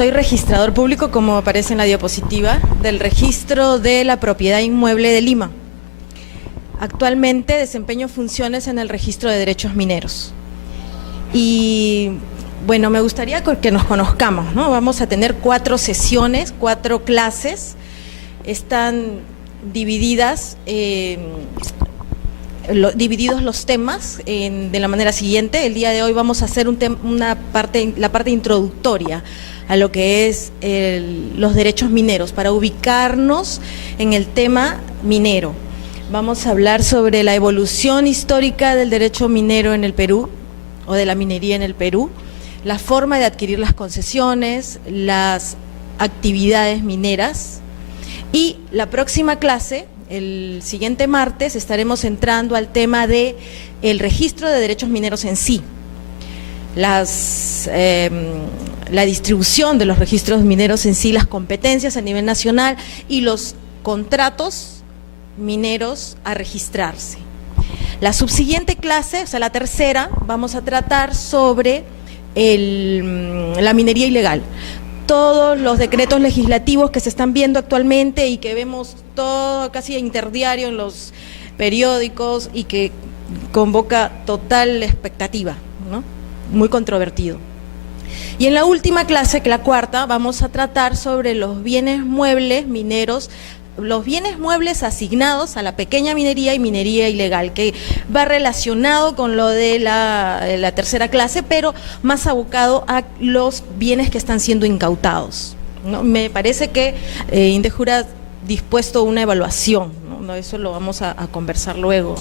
Soy registrador público, como aparece en la diapositiva, del Registro de la Propiedad Inmueble de Lima. Actualmente desempeño funciones en el Registro de Derechos Mineros. Y bueno, me gustaría que nos conozcamos, ¿no? Vamos a tener 4 sesiones, 4 clases. Están divididos los temas de la manera siguiente. El día de hoy vamos a hacer la parte introductoria a lo que es los derechos mineros, para ubicarnos en el tema minero. Vamos a hablar sobre la evolución histórica del derecho minero en el Perú, o de la minería en el Perú, la forma de adquirir las concesiones, las actividades mineras, y la próxima clase, el siguiente martes, estaremos entrando al tema de el registro de derechos mineros en sí, la distribución de los registros mineros en sí, las competencias a nivel nacional y los contratos mineros a registrarse. La subsiguiente clase, o sea, la tercera, vamos a tratar sobre la minería ilegal. Todos los decretos legislativos que se están viendo actualmente y que vemos todo casi interdiario en los periódicos y que convoca total expectativa, ¿no? Muy controvertido. Y en la última clase, que la cuarta, vamos a tratar sobre los bienes muebles mineros, los bienes muebles asignados a la pequeña minería y minería ilegal, que va relacionado con lo de la tercera clase, pero más abocado a los bienes que están siendo incautados, ¿no? Me parece que Indejura ha dispuesto una evaluación, ¿no? Eso lo vamos a conversar luego,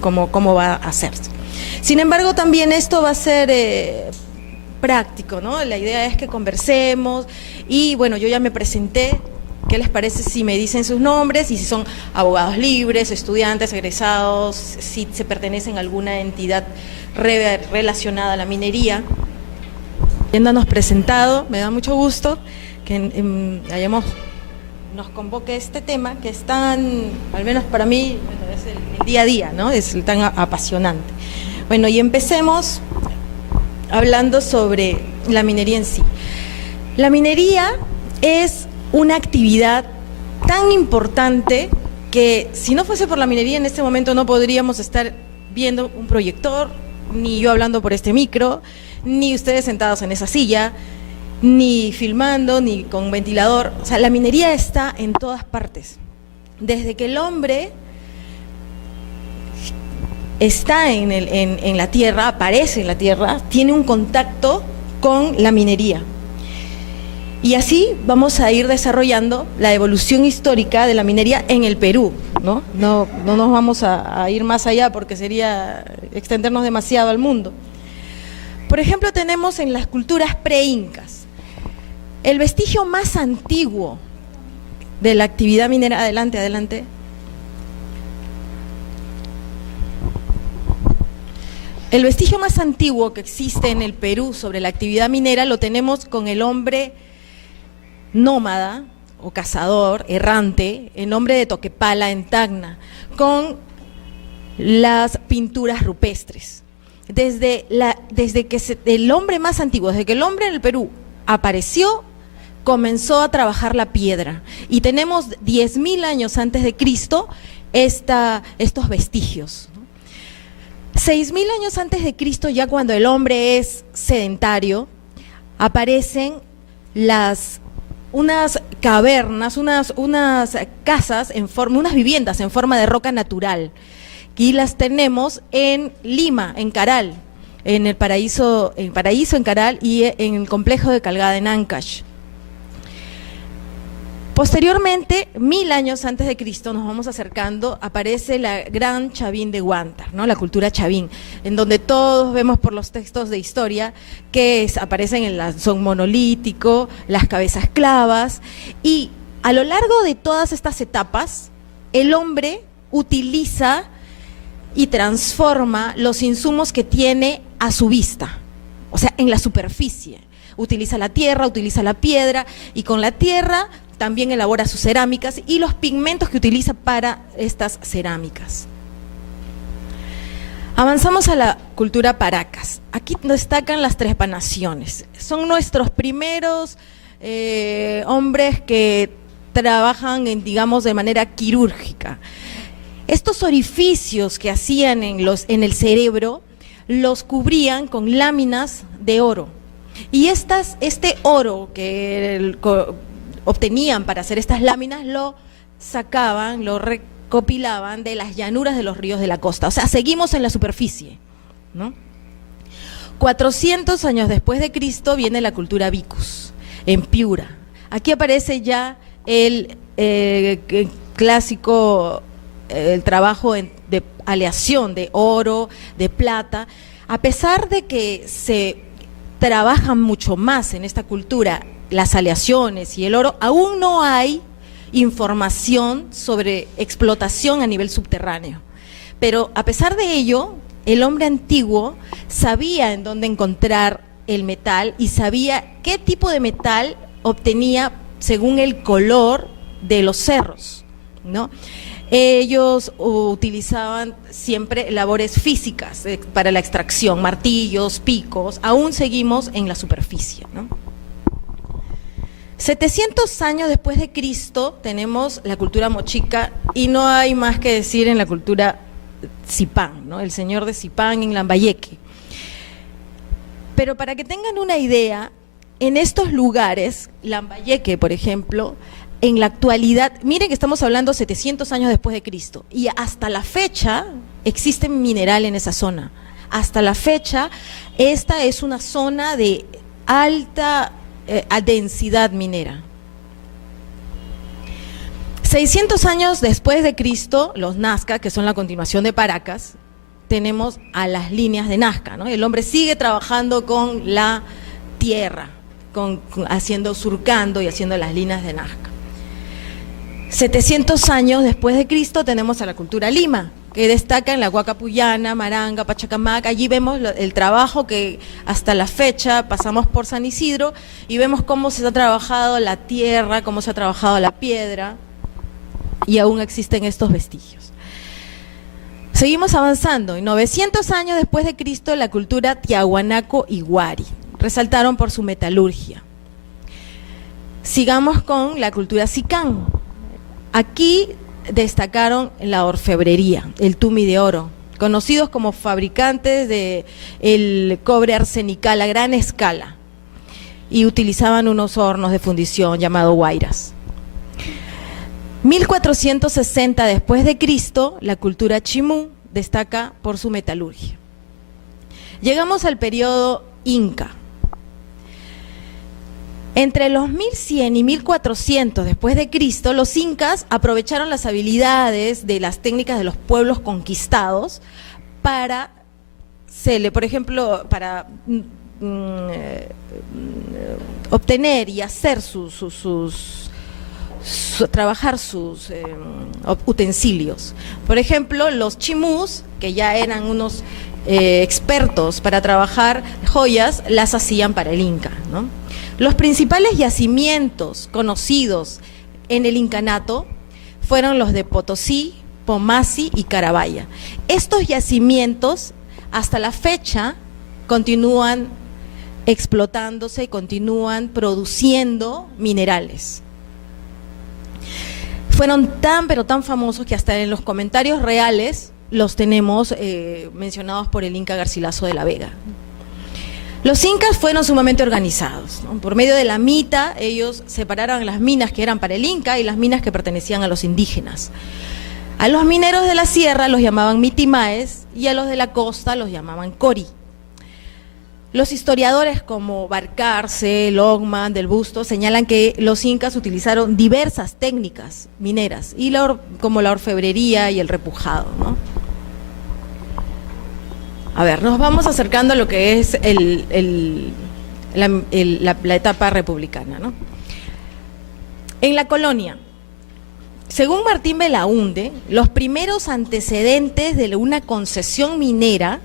cómo va a hacerse. Sin embargo, también esto va a ser práctico, ¿no? La idea es que conversemos y bueno, yo ya me presenté. ¿Qué les parece si me dicen sus nombres y si son abogados libres, estudiantes, egresados, si se pertenecen a alguna entidad relacionada a la minería? Habiéndonos presentado, me da mucho gusto que nos convoque este tema que es tan, al menos para mí, bueno, es el día a día, ¿no? Es tan apasionante. Bueno, y empecemos hablando sobre la minería en sí. La minería es una actividad tan importante que si no fuese por la minería en este momento no podríamos estar viendo un proyector, ni yo hablando por este micro, ni ustedes sentados en esa silla, ni filmando, ni con ventilador. O sea, la minería está en todas partes. Desde que el hombre está en la tierra, aparece en la tierra, tiene un contacto con la minería. Y así vamos a ir desarrollando la evolución histórica de la minería en el Perú, ¿no? No nos vamos a ir más allá porque sería extendernos demasiado al mundo. Por ejemplo, tenemos en las culturas pre-incas el vestigio más antiguo de la actividad minera. Adelante. El vestigio más antiguo que existe en el Perú sobre la actividad minera lo tenemos con el hombre nómada o cazador, errante, en nombre de Toquepala en Tacna, con las pinturas rupestres. Desde que el hombre más antiguo, desde que el hombre en el Perú apareció, comenzó a trabajar la piedra. Y tenemos 10.000 años antes de Cristo estos vestigios. 6.000 años antes de Cristo, ya cuando el hombre es sedentario, aparecen unas cavernas, unas casas, unas viviendas en forma de roca natural. Aquí las tenemos en Lima, en Caral, en el Paraíso en Caral y en el complejo de Calgada en Ancash. Posteriormente, 1000 años antes de Cristo, nos vamos acercando, aparece la gran Chavín de Huántar, ¿no? La cultura Chavín, en donde todos vemos por los textos de historia que aparecen en el son monolítico, las cabezas clavas, y a lo largo de todas estas etapas, el hombre utiliza y transforma los insumos que tiene a su vista, o sea, en la superficie. Utiliza la tierra, utiliza la piedra, y con la tierra también elabora sus cerámicas y los pigmentos que utiliza para estas cerámicas. Avanzamos a la cultura Paracas. Aquí destacan las trepanaciones. Son nuestros primeros hombres que trabajan, digamos, de manera quirúrgica. Estos orificios que hacían en el cerebro los cubrían con láminas de oro. Y este oro que obtenían para hacer estas láminas lo sacaban, lo recopilaban de las llanuras de los ríos de la costa. O sea, seguimos en la superficie, ¿no? 400 años después de Cristo viene la cultura Vicus, en Piura. Aquí aparece ya el clásico el trabajo de aleación de oro, de plata. A pesar de que se trabajan mucho más en esta cultura las aleaciones y el oro, aún no hay información sobre explotación a nivel subterráneo. Pero a pesar de ello, el hombre antiguo sabía en dónde encontrar el metal y sabía qué tipo de metal obtenía según el color de los cerros, ¿no? Ellos utilizaban siempre labores físicas para la extracción, martillos, picos. Aún seguimos en la superficie, ¿no? 700 años después de Cristo tenemos la cultura mochica y no hay más que decir en la cultura Zipán, ¿no? El señor de Zipán en Lambayeque. Pero para que tengan una idea, en estos lugares, Lambayeque, por ejemplo, en la actualidad, miren que estamos hablando 700 años después de Cristo, y hasta la fecha existe mineral en esa zona. Hasta la fecha, esta es una zona de alta densidad minera. 600 años después de Cristo, los Nazca, que son la continuación de Paracas, tenemos a las líneas de Nazca, ¿no? El hombre sigue trabajando con la tierra, surcando y haciendo las líneas de Nazca. 700 años después de Cristo tenemos a la cultura Lima, que destaca en la Huacapuyana, Maranga, Pachacamac. Allí vemos el trabajo que hasta la fecha pasamos por San Isidro y vemos cómo se ha trabajado la tierra, cómo se ha trabajado la piedra, y aún existen estos vestigios. Seguimos avanzando. En 900 años después de Cristo, la cultura Tiahuanaco y Huari resaltaron por su metalurgia. Sigamos con la cultura Sicán. Aquí destacaron la orfebrería, el tumi de oro, conocidos como fabricantes de el cobre arsenical a gran escala, y utilizaban unos hornos de fundición llamados huayras. 1460 después de Cristo, la cultura chimú destaca por su metalurgia. Llegamos al periodo Inca. Entre los 1100 y 1400 después de Cristo, los incas aprovecharon las habilidades de las técnicas de los pueblos conquistados para, por ejemplo, para obtener y hacer trabajar sus utensilios. Por ejemplo, los chimús, que ya eran unos expertos para trabajar joyas, las hacían para el Inca, ¿no? Los principales yacimientos conocidos en el incanato fueron los de Potosí, Pomasi y Carabaya. Estos yacimientos hasta la fecha continúan explotándose y continúan produciendo minerales. Fueron pero tan famosos que hasta en los comentarios reales los tenemos mencionados por el Inca Garcilaso de la Vega. Los incas fueron sumamente organizados, ¿no? Por medio de la mita, ellos separaron las minas que eran para el Inca y las minas que pertenecían a los indígenas. A los mineros de la sierra los llamaban mitimaes y a los de la costa los llamaban cori. Los historiadores como Barcarce, Logman, Del Busto señalan que los incas utilizaron diversas técnicas mineras, como la orfebrería y el repujado, ¿no? A ver, nos vamos acercando a lo que es la etapa republicana, ¿no? En la colonia, según Martín Belaúnde, los primeros antecedentes de una concesión minera,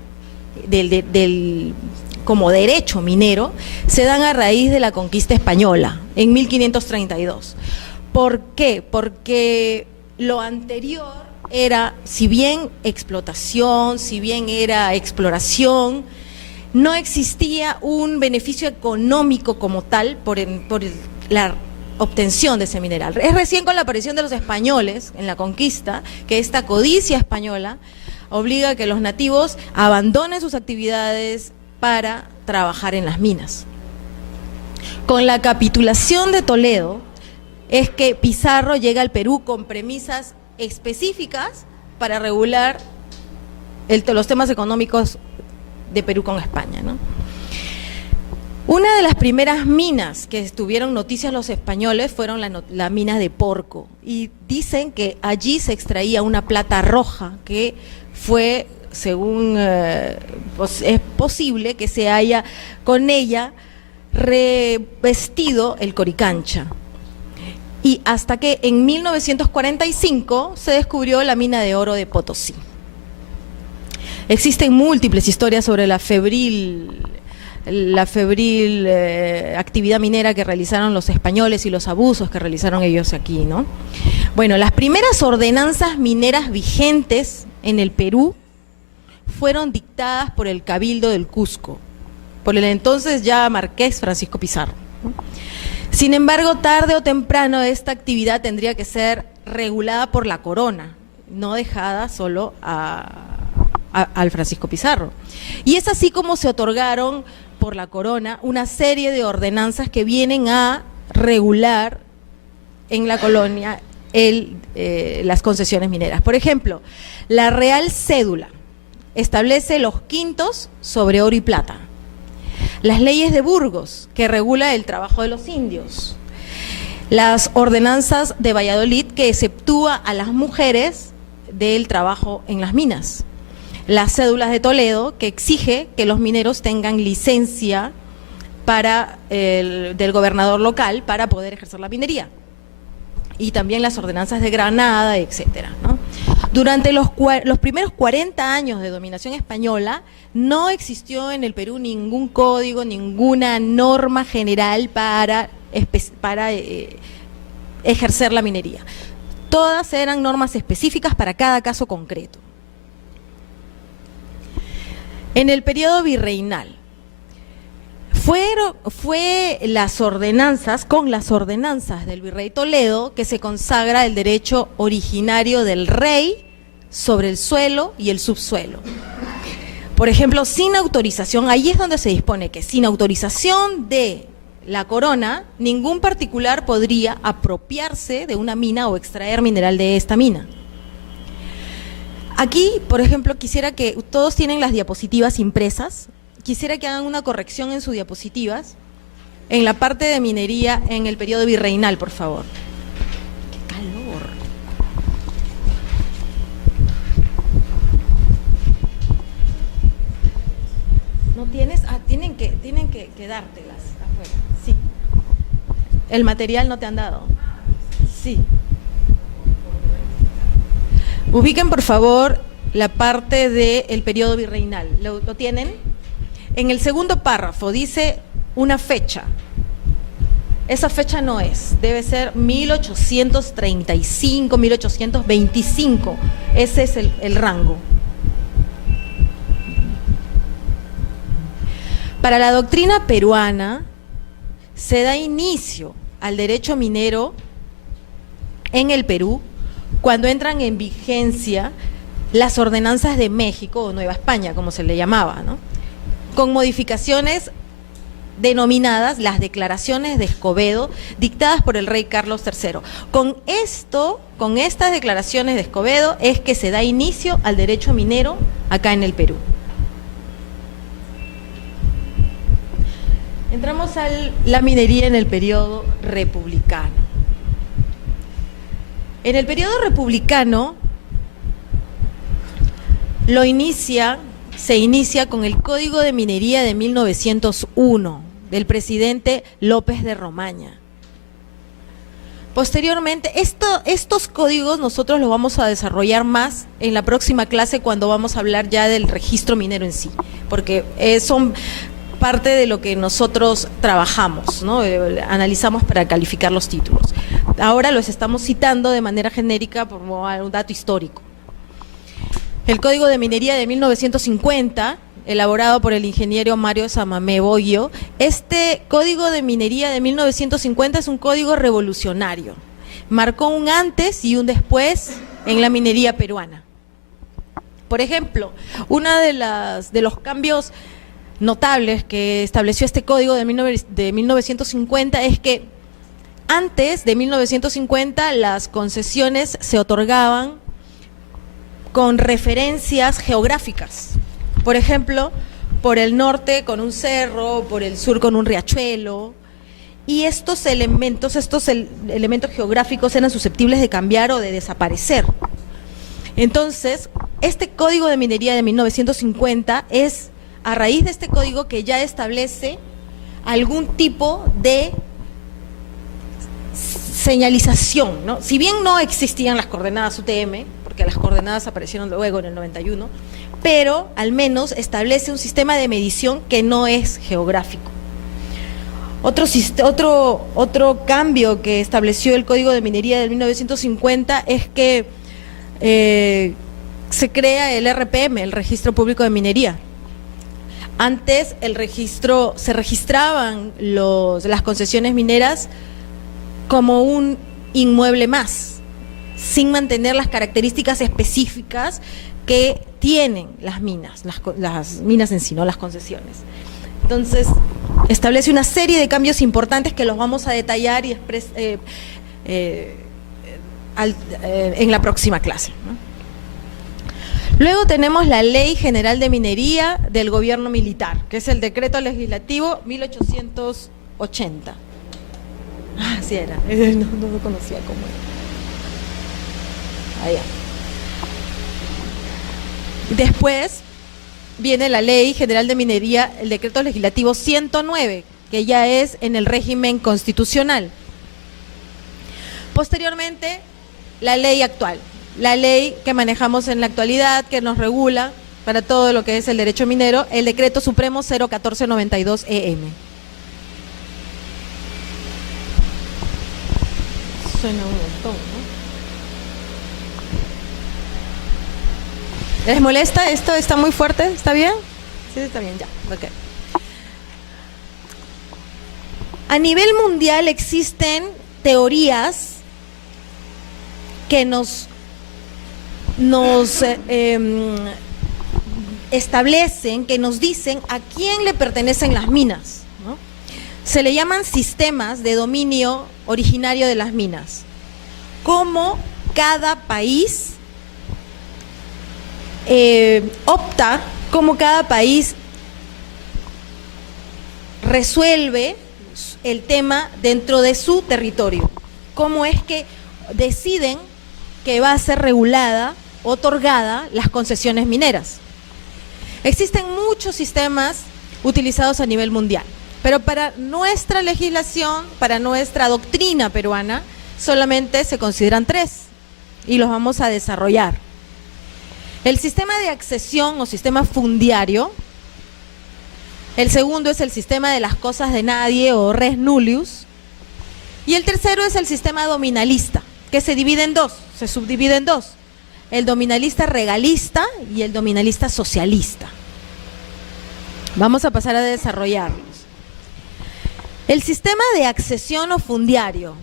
como derecho minero, se dan a raíz de la conquista española, en 1532. ¿Por qué? Porque lo anterior era, si bien explotación, si bien era exploración, no existía un beneficio económico como tal por la obtención de ese mineral. Es recién con la aparición de los españoles en la conquista que esta codicia española obliga a que los nativos abandonen sus actividades para trabajar en las minas. Con la capitulación de Toledo es que Pizarro llega al Perú con premisas específicas para regular los temas económicos de Perú con España, ¿no? Una de las primeras minas que tuvieron noticias los españoles fueron la mina de Porco, y dicen que allí se extraía una plata roja que fue, según pues es posible que se haya con ella revestido el Coricancha. Y hasta que en 1945 se descubrió la mina de oro de Potosí. Existen múltiples historias sobre la febril actividad minera que realizaron los españoles y los abusos que realizaron ellos aquí, ¿no? Bueno, las primeras ordenanzas mineras vigentes en el Perú fueron dictadas por el Cabildo del Cusco, por el entonces ya marqués Francisco Pizarro, ¿no? Sin embargo, tarde o temprano esta actividad tendría que ser regulada por la corona, no dejada solo al Francisco Pizarro. Y es así como se otorgaron por la corona una serie de ordenanzas que vienen a regular en la colonia las concesiones mineras. Por ejemplo, la Real Cédula establece los quintos sobre oro y plata. Las leyes de Burgos, que regula el trabajo de los indios. Las ordenanzas de Valladolid, que exceptúa a las mujeres del trabajo en las minas. Las cédulas de Toledo, que exige que los mineros tengan licencia del gobernador local para poder ejercer la minería. Y también las ordenanzas de Granada, etcétera, ¿no? Durante los primeros 40 años de dominación española, no existió en el Perú ningún código, ninguna norma general para ejercer la minería. Todas eran normas específicas para cada caso concreto. En el periodo virreinal, fue con las ordenanzas del virrey Toledo que se consagra el derecho originario del rey sobre el suelo y el subsuelo. Por ejemplo, sin autorización, ahí es donde se dispone que sin autorización de la corona, ningún particular podría apropiarse de una mina o extraer mineral de esta mina. Aquí, por ejemplo, quisiera que todos tienen las diapositivas impresas. Quisiera que hagan una corrección en sus diapositivas, en la parte de minería en el periodo virreinal, por favor. ¡Qué calor! ¿No tienes? Ah, tienen que dártelas afuera. Sí. ¿El material no te han dado? Sí. Ubiquen, por favor, la parte del periodo virreinal. ¿Lo tienen? En el segundo párrafo dice una fecha. Esa fecha no es, debe ser 1835, 1825. Ese es el rango. Para la doctrina peruana se da inicio al derecho minero en el Perú cuando entran en vigencia las ordenanzas de México o Nueva España, como se le llamaba, ¿no? Con modificaciones denominadas las declaraciones de Escobedo, dictadas por el rey Carlos III. Con estas declaraciones de Escobedo es que se da inicio al derecho minero acá en el Perú. Entramos a la minería en el periodo republicano. En el periodo republicano se inicia con el Código de Minería de 1901 del presidente López de Romaña. Posteriormente, estos códigos nosotros los vamos a desarrollar más en la próxima clase cuando vamos a hablar ya del registro minero en sí, porque son parte de lo que nosotros trabajamos, ¿no? Analizamos para calificar los títulos. Ahora los estamos citando de manera genérica como un dato histórico, el Código de Minería de 1950, elaborado por el ingeniero Mario Samamé Boggio. Este Código de Minería de 1950 es un código revolucionario. Marcó un antes y un después en la minería peruana. Por ejemplo, uno de los cambios notables que estableció este código de 1950 es que antes de 1950 las concesiones se otorgaban con referencias geográficas. Por ejemplo, por el norte con un cerro, por el sur con un riachuelo, y estos elementos geográficos eran susceptibles de cambiar o de desaparecer. Entonces, este Código de Minería de 1950 es a raíz de este código que ya establece algún tipo de señalización, ¿no? Si bien no existían las coordenadas UTM, porque las coordenadas aparecieron luego en el 91, pero al menos establece un sistema de medición que no es geográfico. Otro cambio que estableció el Código de Minería de 1950 es que se crea el RPM, el Registro Público de Minería. Antes se registraban las concesiones mineras como un inmueble más, sin mantener las características específicas que tienen las minas en sí, no las concesiones. Entonces, establece una serie de cambios importantes que los vamos a detallar y en la próxima clase, ¿no? Luego tenemos la Ley General de Minería del Gobierno Militar, que es el Decreto Legislativo 1880. Ah, sí era, no lo conocía cómo era. Allá. Después viene la Ley General de Minería, el Decreto Legislativo 109, que ya es en el régimen constitucional. Posteriormente, la ley actual, la ley que manejamos en la actualidad, que nos regula para todo lo que es el derecho minero, el Decreto Supremo 01492-EM. Suena un montón, ¿no? ¿Les molesta? ¿Esto está muy fuerte? ¿Está bien? Sí, está bien, ya. Okay. A nivel mundial existen teorías que nos establecen, que nos dicen a quién le pertenecen las minas, ¿no? Se le llaman sistemas de dominio originario de las minas. Cómo cada país opta, cómo cada país resuelve el tema dentro de su territorio. Cómo es que deciden que va a ser regulada, otorgada las concesiones mineras. Existen muchos sistemas utilizados a nivel mundial, pero para nuestra legislación, para nuestra doctrina peruana, solamente se consideran 3 y los vamos a desarrollar. El sistema de accesión o sistema fundiario, el segundo es el sistema de las cosas de nadie o res nullius, y el tercero es el sistema dominalista, que se subdivide en dos, el dominalista regalista y el dominalista socialista. Vamos a pasar a desarrollarlos. El sistema de accesión o fundiario.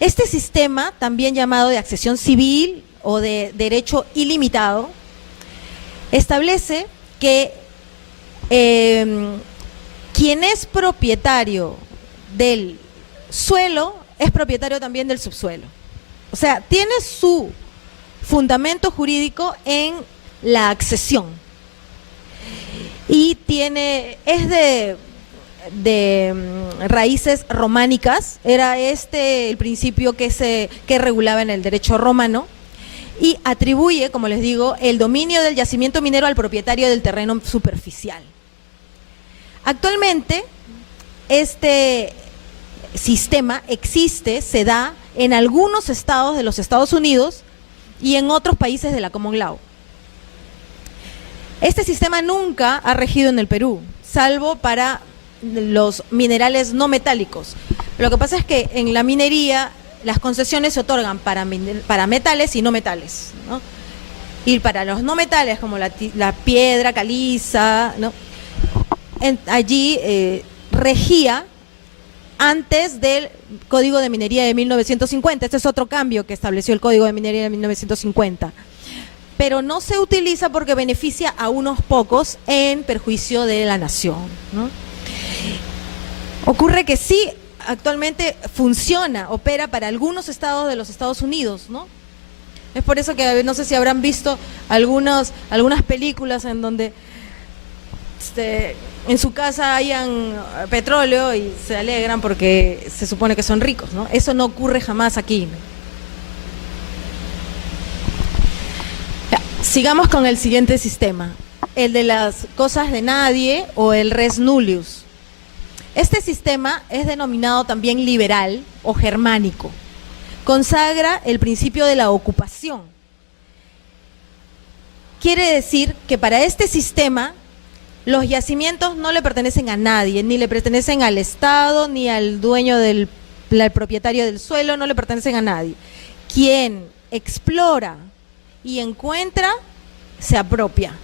Este sistema, también llamado de accesión civil o de derecho ilimitado, establece que quien es propietario del suelo es propietario también del subsuelo. O sea, tiene su fundamento jurídico en la accesión y es de raíces románicas. Era el principio que regulaba en el derecho romano, y atribuye, como les digo, el dominio del yacimiento minero al propietario del terreno superficial. Actualmente, este sistema se da en algunos estados de los Estados Unidos y en otros países de la Common Law. Este sistema nunca ha regido en el Perú, salvo para los minerales no metálicos. Lo que pasa es que en la minería las concesiones se otorgan para metales y no metales, ¿no? Y para los no metales, como la piedra caliza, ¿no? Allí regía antes del Código de Minería de 1950. Este es otro cambio que estableció el Código de Minería de 1950. Pero no se utiliza porque beneficia a unos pocos en perjuicio de la nación, ¿no? Ocurre que sí, actualmente funciona, opera para algunos estados de los Estados Unidos, ¿no? Es por eso que no sé si habrán visto algunas películas en donde en su casa hayan petróleo y se alegran porque se supone que son ricos, ¿no? Eso no ocurre jamás aquí. Ya, sigamos con el siguiente sistema, el de las cosas de nadie o el res nullius. Este sistema es denominado también liberal o germánico. Consagra el principio de la ocupación. Quiere decir que para este sistema los yacimientos no le pertenecen a nadie, ni le pertenecen al Estado, ni al dueño al propietario del suelo, no le pertenecen a nadie. Quien explora y encuentra, se apropia.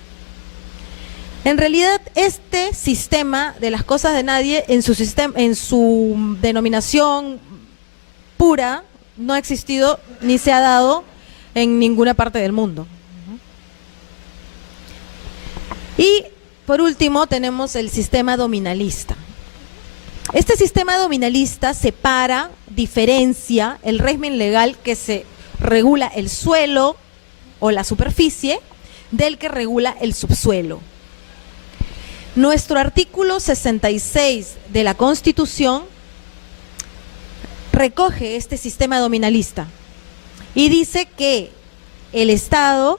En realidad, este sistema de las cosas de nadie, en su denominación pura, no ha existido ni se ha dado en ninguna parte del mundo. Y por último tenemos el sistema dominalista. Este sistema dominalista separa, diferencia el régimen legal que se regula el suelo o la superficie del que regula el subsuelo. Nuestro artículo 66 de la Constitución recoge este sistema dominalista y dice que el Estado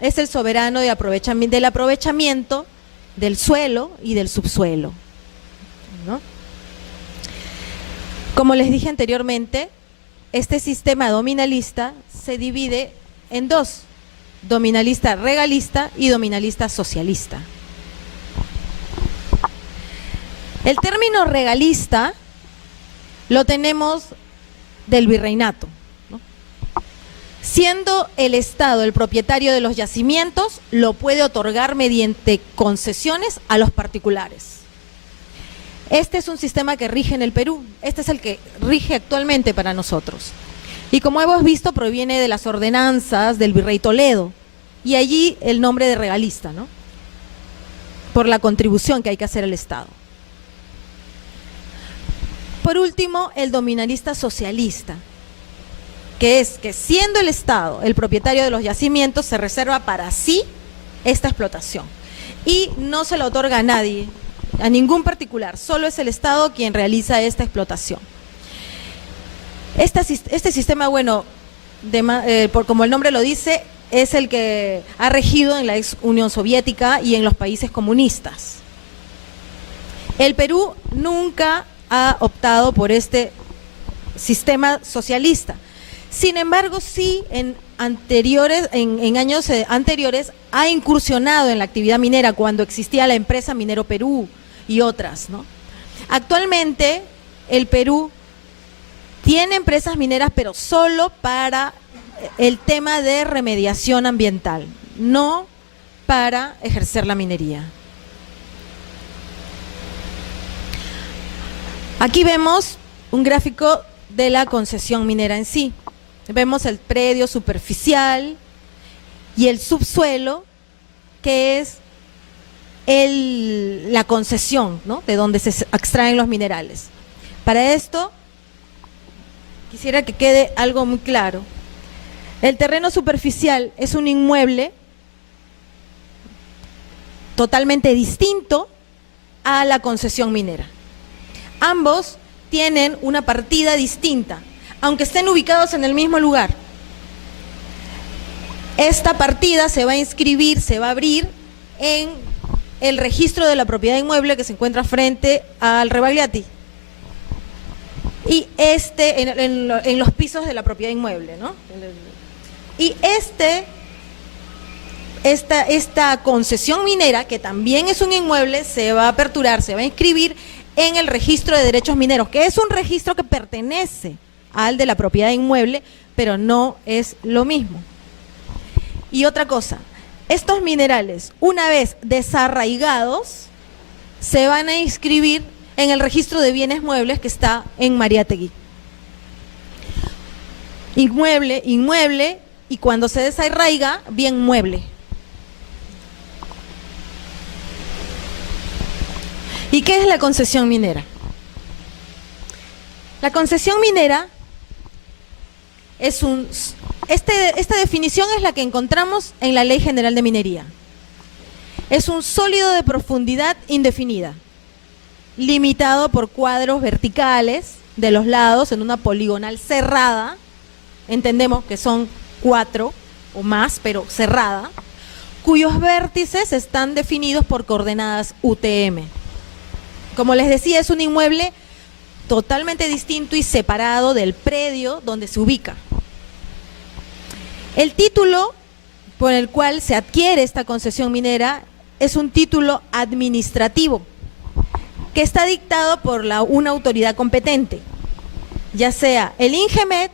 es el soberano del aprovechamiento del suelo y del subsuelo, ¿no? Como les dije anteriormente, este sistema dominalista se divide en dos: dominalista regalista y dominalista socialista. El término regalista lo tenemos del virreinato, ¿no? Siendo el Estado el propietario de los yacimientos, lo puede otorgar mediante concesiones a los particulares. Este es un sistema que rige en el Perú, este es el que rige actualmente para nosotros. Y como hemos visto, proviene de las ordenanzas del virrey Toledo, y allí el nombre de regalista, ¿no? Por la contribución que hay que hacer al Estado. Por último, el dominalista socialista, que es que siendo el Estado el propietario de los yacimientos, se reserva para sí esta explotación y no se la otorga a nadie, a ningún particular, solo es el Estado quien realiza esta explotación. Este sistema, bueno, como el nombre lo dice, es el que ha regido en la ex Unión Soviética y en los países comunistas. El Perú nunca ha optado por este sistema socialista. Sin embargo, sí en años anteriores ha incursionado en la actividad minera cuando existía la empresa Minero Perú y otras, ¿no? Actualmente el Perú tiene empresas mineras, pero solo para el tema de remediación ambiental, no para ejercer la minería. Aquí vemos un gráfico de la concesión minera en sí. Vemos el predio superficial y el subsuelo, que es la concesión, ¿no?, de donde se extraen los minerales. Para esto, quisiera que quede algo muy claro. El terreno superficial es un inmueble totalmente distinto a la concesión minera. Ambos tienen una partida distinta, aunque estén ubicados en el mismo lugar. Esta partida se va a inscribir, se va a abrir en el registro de la propiedad inmueble que se encuentra frente al Rebagliati. Y en los pisos de la propiedad inmueble, ¿no? Y esta concesión minera, que también es un inmueble, se va a aperturar, se va a inscribir en el registro de derechos mineros, que es un registro que pertenece al de la propiedad inmueble, pero no es lo mismo. Y otra cosa, estos minerales, una vez desarraigados, se van a inscribir en el registro de bienes muebles que está en Mariátegui. Inmueble, inmueble, y cuando se desarraiga, bien mueble. ¿Y qué es la concesión minera? La concesión minera es esta definición es la que encontramos en la Ley General de Minería. Es un sólido de profundidad indefinida, limitado por cuadros verticales de los lados en una poligonal cerrada, entendemos que son 4 o más, pero cerrada, cuyos vértices están definidos por coordenadas UTM. Como les decía, es un inmueble totalmente distinto y separado del predio donde se ubica. El título por el cual se adquiere esta concesión minera es un título administrativo que está dictado por una autoridad competente, ya sea el INGEMET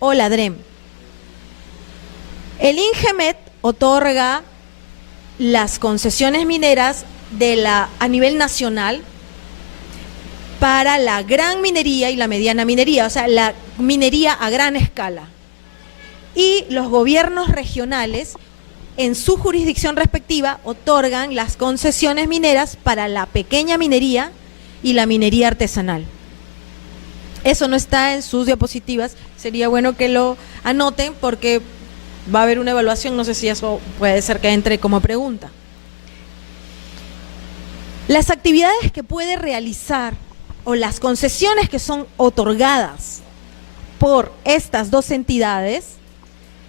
o la DREM. El INGEMET otorga las concesiones mineras a nivel nacional para la gran minería y la mediana minería, o sea, la minería a gran escala. Y los gobiernos regionales, en su jurisdicción respectiva, otorgan las concesiones mineras para la pequeña minería y la minería artesanal. Eso no está en sus diapositivas, sería bueno que lo anoten porque va a haber una evaluación, no sé si eso puede ser que entre como pregunta. Las actividades que puede realizar o las concesiones que son otorgadas por estas dos entidades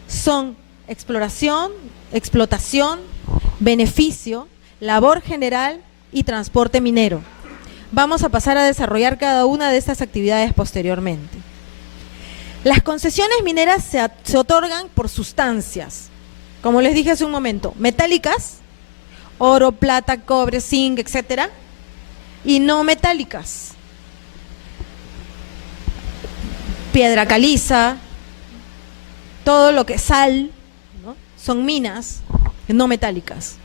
son exploración, explotación, beneficio, labor general y transporte minero. Vamos a pasar a desarrollar cada una de estas actividades posteriormente. Las concesiones mineras se otorgan por sustancias, como les dije hace un momento, metálicas, oro, plata, cobre, zinc, etcétera, y no metálicas. Piedra caliza, todo lo que es sal, ¿no? Son minas no metálicas.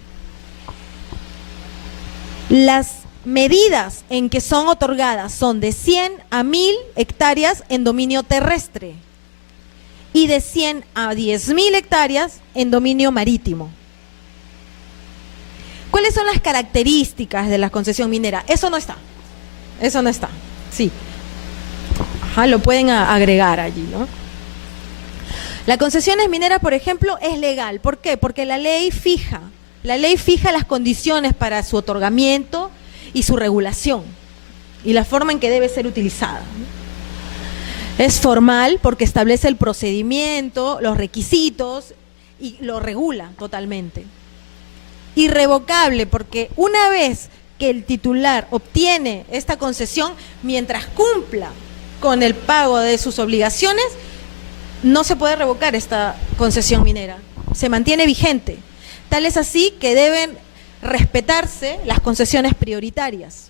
Las medidas en que son otorgadas son de 100 a 1000 hectáreas en dominio terrestre y de 100 a 10.000 hectáreas en dominio marítimo. ¿Cuáles son las características de la concesión minera? Eso no está, sí. Ajá, lo pueden agregar allí, ¿no? La concesión minera, por ejemplo, es legal. ¿Por qué? Porque la ley fija las condiciones para su otorgamiento y su regulación y la forma en que debe ser utilizada. Es formal porque establece el procedimiento, los requisitos y lo regula totalmente. Irrevocable porque una vez que el titular obtiene esta concesión, mientras cumpla con el pago de sus obligaciones, no se puede revocar esta concesión minera, se mantiene vigente. Tal es así que deben respetarse las concesiones prioritarias.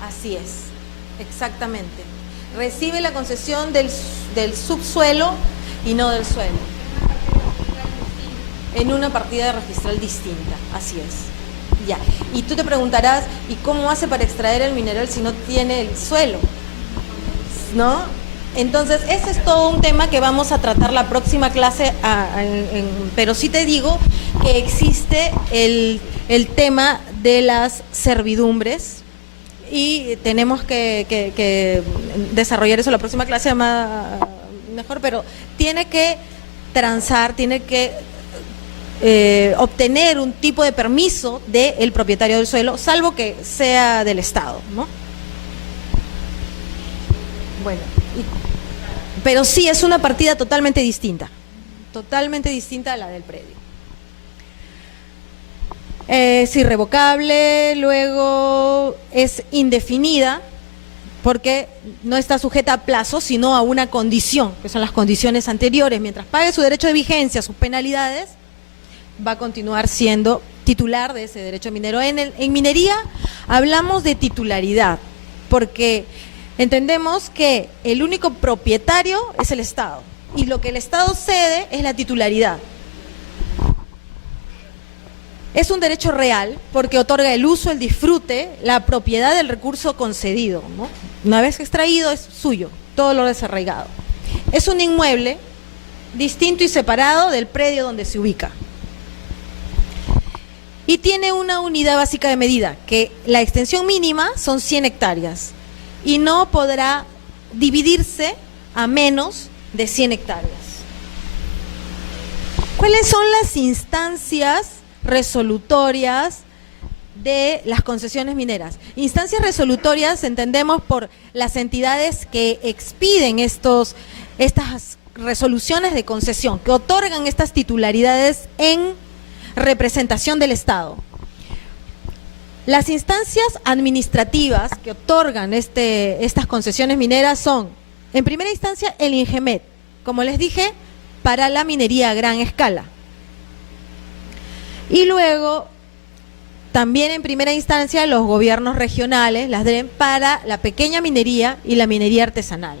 Así es, exactamente. Recibe la concesión del subsuelo y no del suelo. En una partida registral distinta, así es. Ya. Y tú te preguntarás, ¿y cómo hace para extraer el mineral si no tiene el suelo? ¿No? Entonces, ese es todo un tema que vamos a tratar la próxima clase, pero sí te digo que existe el tema de las servidumbres, y tenemos que desarrollar eso la próxima clase mejor, pero tiene que transar, tiene que obtener un tipo de permiso del propietario del suelo, salvo que sea del Estado, ¿no? Bueno, pero sí es una partida totalmente distinta a la del predio. Es irrevocable, luego es indefinida, porque no está sujeta a plazo, sino a una condición, que son las condiciones anteriores. Mientras pague su derecho de vigencia, sus penalidades, va a continuar siendo titular de ese derecho minero. En minería hablamos de titularidad, porque entendemos que el único propietario es el Estado, y lo que el Estado cede es la titularidad. Es un derecho real porque otorga el uso, el disfrute, la propiedad del recurso concedido, ¿no? Una vez extraído es suyo, todo lo desarraigado. Es un inmueble distinto y separado del predio donde se ubica. Y tiene una unidad básica de medida, que la extensión mínima son 100 hectáreas y no podrá dividirse a menos de 100 hectáreas. ¿Cuáles son las instancias resolutorias de las concesiones mineras? Instancias resolutorias entendemos por las entidades que expiden estas resoluciones de concesión, que otorgan estas titularidades en representación del Estado. Las instancias administrativas que otorgan estas concesiones mineras son, en primera instancia, el INGEMET, como les dije, para la minería a gran escala. Y luego, también en primera instancia, los gobiernos regionales, las DREM, para la pequeña minería y la minería artesanal.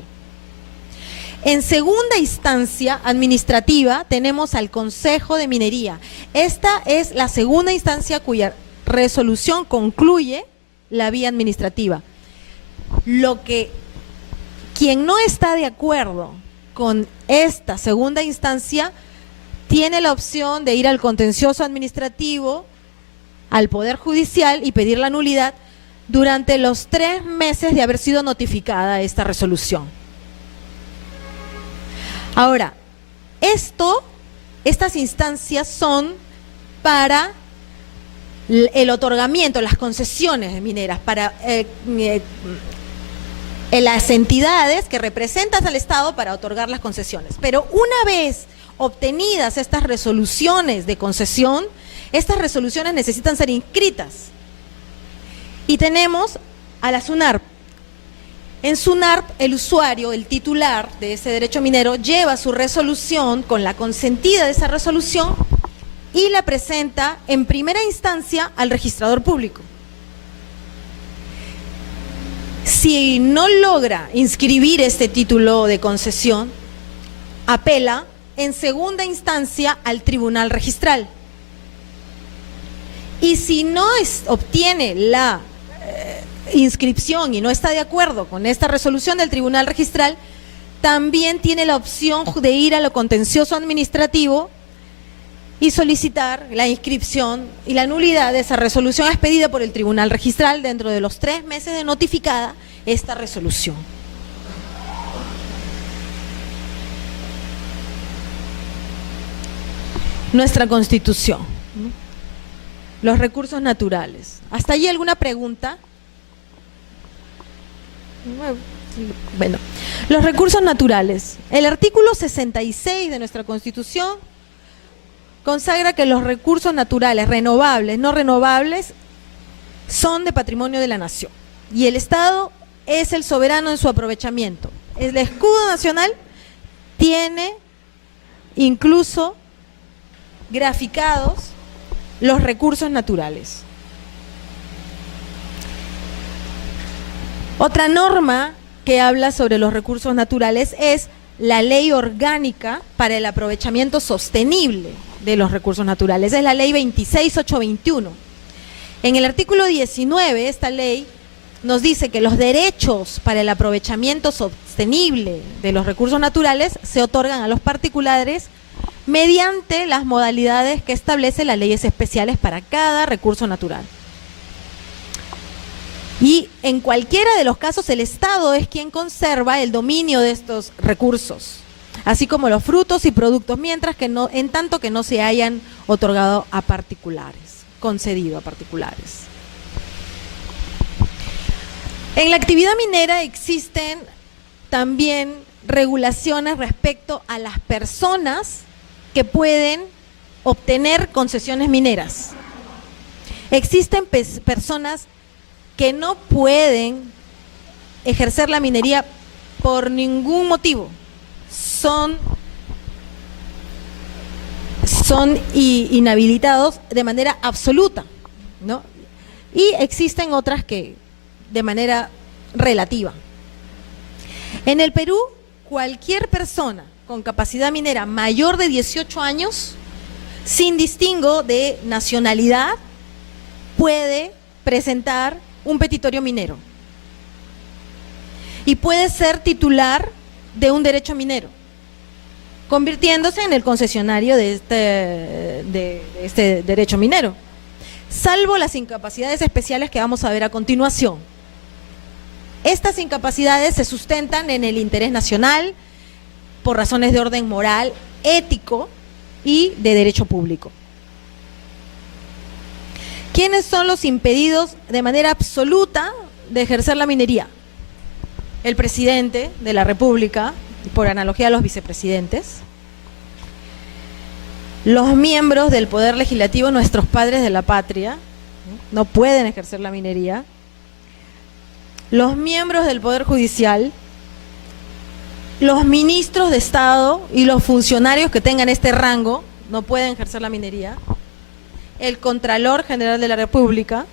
En segunda instancia administrativa tenemos al Consejo de Minería. Esta es la segunda instancia cuya resolución concluye la vía administrativa. Quien no está de acuerdo con esta segunda instancia tiene la opción de ir al contencioso administrativo, al Poder Judicial y pedir la nulidad durante los 3 meses de haber sido notificada esta resolución. Ahora, estas instancias son para el otorgamiento, las concesiones mineras, para las entidades que representan al Estado para otorgar las concesiones. Pero una vez obtenidas estas resoluciones de concesión, estas resoluciones necesitan ser inscritas. Y tenemos a la SUNARP. En SUNARP, el usuario, el titular de ese derecho minero, lleva su resolución con la consentida de esa resolución y la presenta en primera instancia al registrador público. Si no logra inscribir este título de concesión, apela en segunda instancia al tribunal registral. Y si no obtiene la inscripción y no está de acuerdo con esta resolución del tribunal registral, también tiene la opción de ir a lo contencioso administrativo y solicitar la inscripción y la nulidad de esa resolución expedida por el tribunal registral dentro de los 3 meses de notificada esta resolución. Nuestra Constitución, los recursos naturales. ¿Hasta allí alguna pregunta? Bueno, los recursos naturales. El artículo 66 de nuestra Constitución consagra que los recursos naturales, renovables, no renovables, son de patrimonio de la nación. Y el Estado es el soberano en su aprovechamiento. El escudo nacional tiene incluso graficados los recursos naturales. Otra norma que habla sobre los recursos naturales es la Ley Orgánica para el Aprovechamiento Sostenible de los Recursos Naturales. Es la Ley 26821. En el artículo 19, esta ley nos dice que los derechos para el aprovechamiento sostenible de los recursos naturales se otorgan a los particulares mediante las modalidades que establece las leyes especiales para cada recurso natural. Y en cualquiera de los casos el Estado es quien conserva el dominio de estos recursos, así como los frutos y productos, mientras que no, en tanto que no se hayan otorgado a particulares, concedido a particulares. En la actividad minera existen también regulaciones respecto a las personas que pueden obtener concesiones mineras. Existen personas que no pueden ejercer la minería por ningún motivo. Son inhabilitados de manera absoluta, ¿no? Y existen otras que de manera relativa. En el Perú, cualquier persona con capacidad minera mayor de 18 años, sin distingo de nacionalidad, puede presentar un petitorio minero y puede ser titular de un derecho minero, convirtiéndose en el concesionario de este derecho minero, salvo las incapacidades especiales que vamos a ver a continuación. Estas incapacidades se sustentan en el interés nacional por razones de orden moral, ético y de derecho público. ¿Quiénes son los impedidos de manera absoluta de ejercer la minería? El presidente de la República, por analogía a los vicepresidentes, los miembros del Poder Legislativo, nuestros padres de la patria, no pueden ejercer la minería, los miembros del Poder Judicial, los ministros de Estado y los funcionarios que tengan este rango no pueden ejercer la minería, el Contralor General de la República,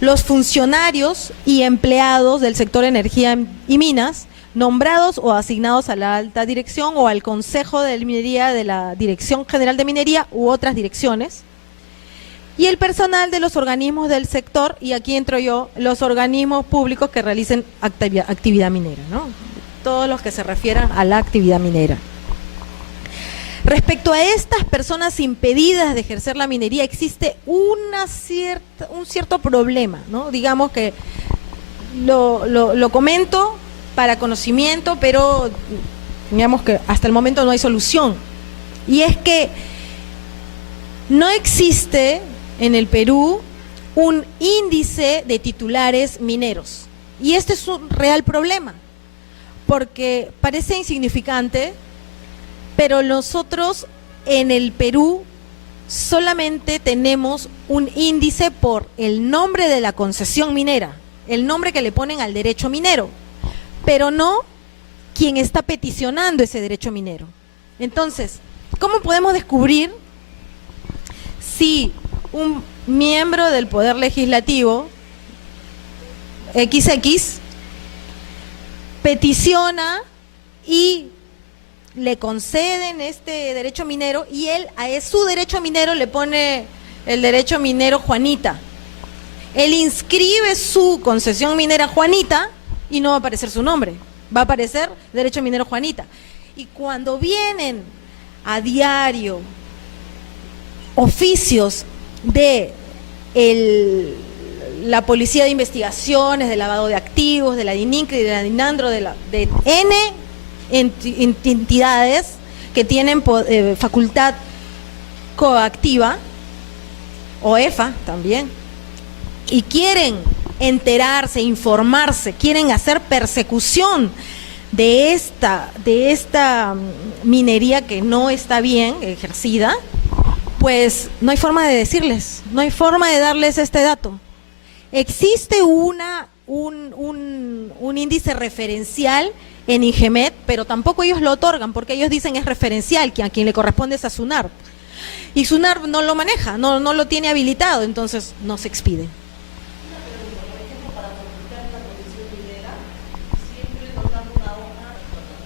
los funcionarios y empleados del sector energía y minas, nombrados o asignados a la alta dirección o al Consejo de Minería de la Dirección General de Minería u otras direcciones, y el personal de los organismos del sector, y aquí entro yo, los organismos públicos que realicen actividad minera, ¿no? Todos los que se refieran a la actividad minera. Respecto a estas personas impedidas de ejercer la minería, existe un cierto problema, ¿no? Digamos que lo comento para conocimiento, pero digamos que hasta el momento no hay solución. Y es que no existe en el Perú un índice de titulares mineros. Y este es un real problema, porque parece insignificante, pero nosotros en el Perú solamente tenemos un índice por el nombre de la concesión minera, el nombre que le ponen al derecho minero, pero no quien está peticionando ese derecho minero. Entonces, ¿cómo podemos descubrir si un miembro del Poder Legislativo XX peticiona y le conceden este derecho minero y él a su derecho minero le pone el derecho minero Juanita? Él inscribe su concesión minera Juanita y no va a aparecer su nombre, va a aparecer derecho minero Juanita. Y cuando vienen a diario oficios de la Policía de Investigaciones, de Lavado de Activos, de la DININCRE, de la DINANDRO, de N entidades que tienen facultad coactiva, o EFA también, y quieren enterarse, informarse, quieren hacer persecución de esta minería que no está bien ejercida, pues no hay forma de decirles, no hay forma de darles este dato. Existe un índice referencial en INGEMET, pero tampoco ellos lo otorgan porque ellos dicen es referencial, que a quien le corresponde es a SUNARP. Y SUNARP no lo maneja, no lo tiene habilitado, entonces no se expide.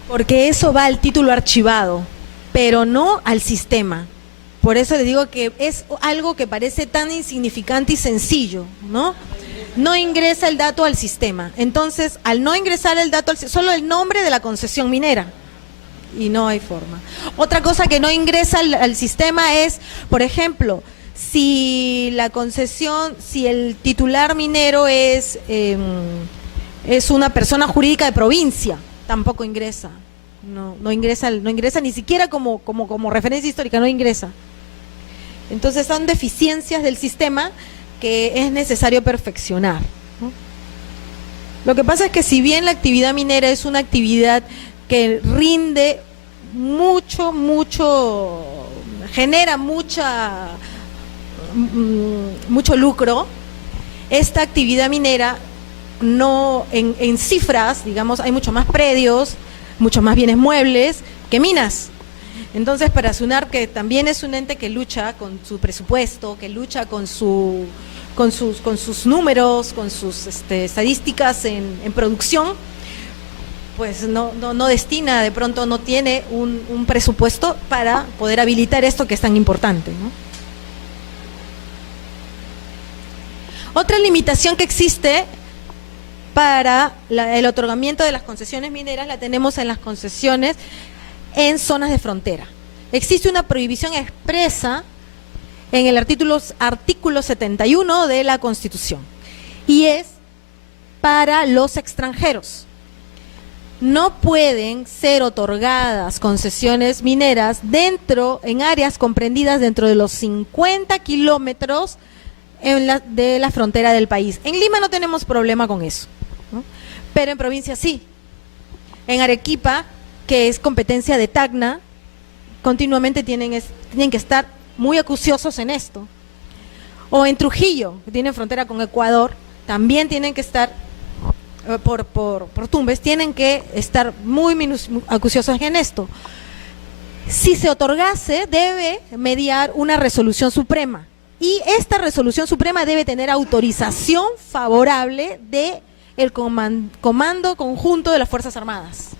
Porque eso va al título archivado, pero no al sistema. Por eso le digo que es algo que parece tan insignificante y sencillo, ¿no? No ingresa el dato al sistema. Entonces, al no ingresar el dato, solo el nombre de la concesión minera. Y no hay forma. Otra cosa que no ingresa al sistema es, por ejemplo, si la concesión, si el titular minero es una persona jurídica de provincia, tampoco ingresa. No ingresa ni siquiera como referencia histórica, no ingresa. Entonces son deficiencias del sistema que es necesario perfeccionar, ¿no? Lo que pasa es que si bien la actividad minera es una actividad que rinde mucho, genera mucho lucro, esta actividad minera no, en cifras, digamos, hay mucho más predios, mucho más bienes muebles que minas. Entonces, para SUNARP, que también es un ente que lucha con su presupuesto, que lucha con sus números, con sus estadísticas en producción, pues no destina, de pronto no tiene un presupuesto para poder habilitar esto que es tan importante, ¿no? Otra limitación que existe para el otorgamiento de las concesiones mineras la tenemos en las concesiones en zonas de frontera. Existe una prohibición expresa en el artículo 71 de la Constitución, y es para los extranjeros. No pueden ser otorgadas concesiones mineras en áreas comprendidas dentro de los 50 kilómetros de la frontera del país. En Lima no tenemos problema con eso, ¿no? Pero en provincia sí. En Arequipa, que es competencia de Tacna, continuamente tienen que estar muy acuciosos en esto. O en Trujillo, que tiene frontera con Ecuador, también tienen que estar, por Tumbes, tienen que estar muy acuciosos en esto. Si se otorgase, debe mediar una resolución suprema. Y esta resolución suprema debe tener autorización favorable del Comando Conjunto de las Fuerzas Armadas.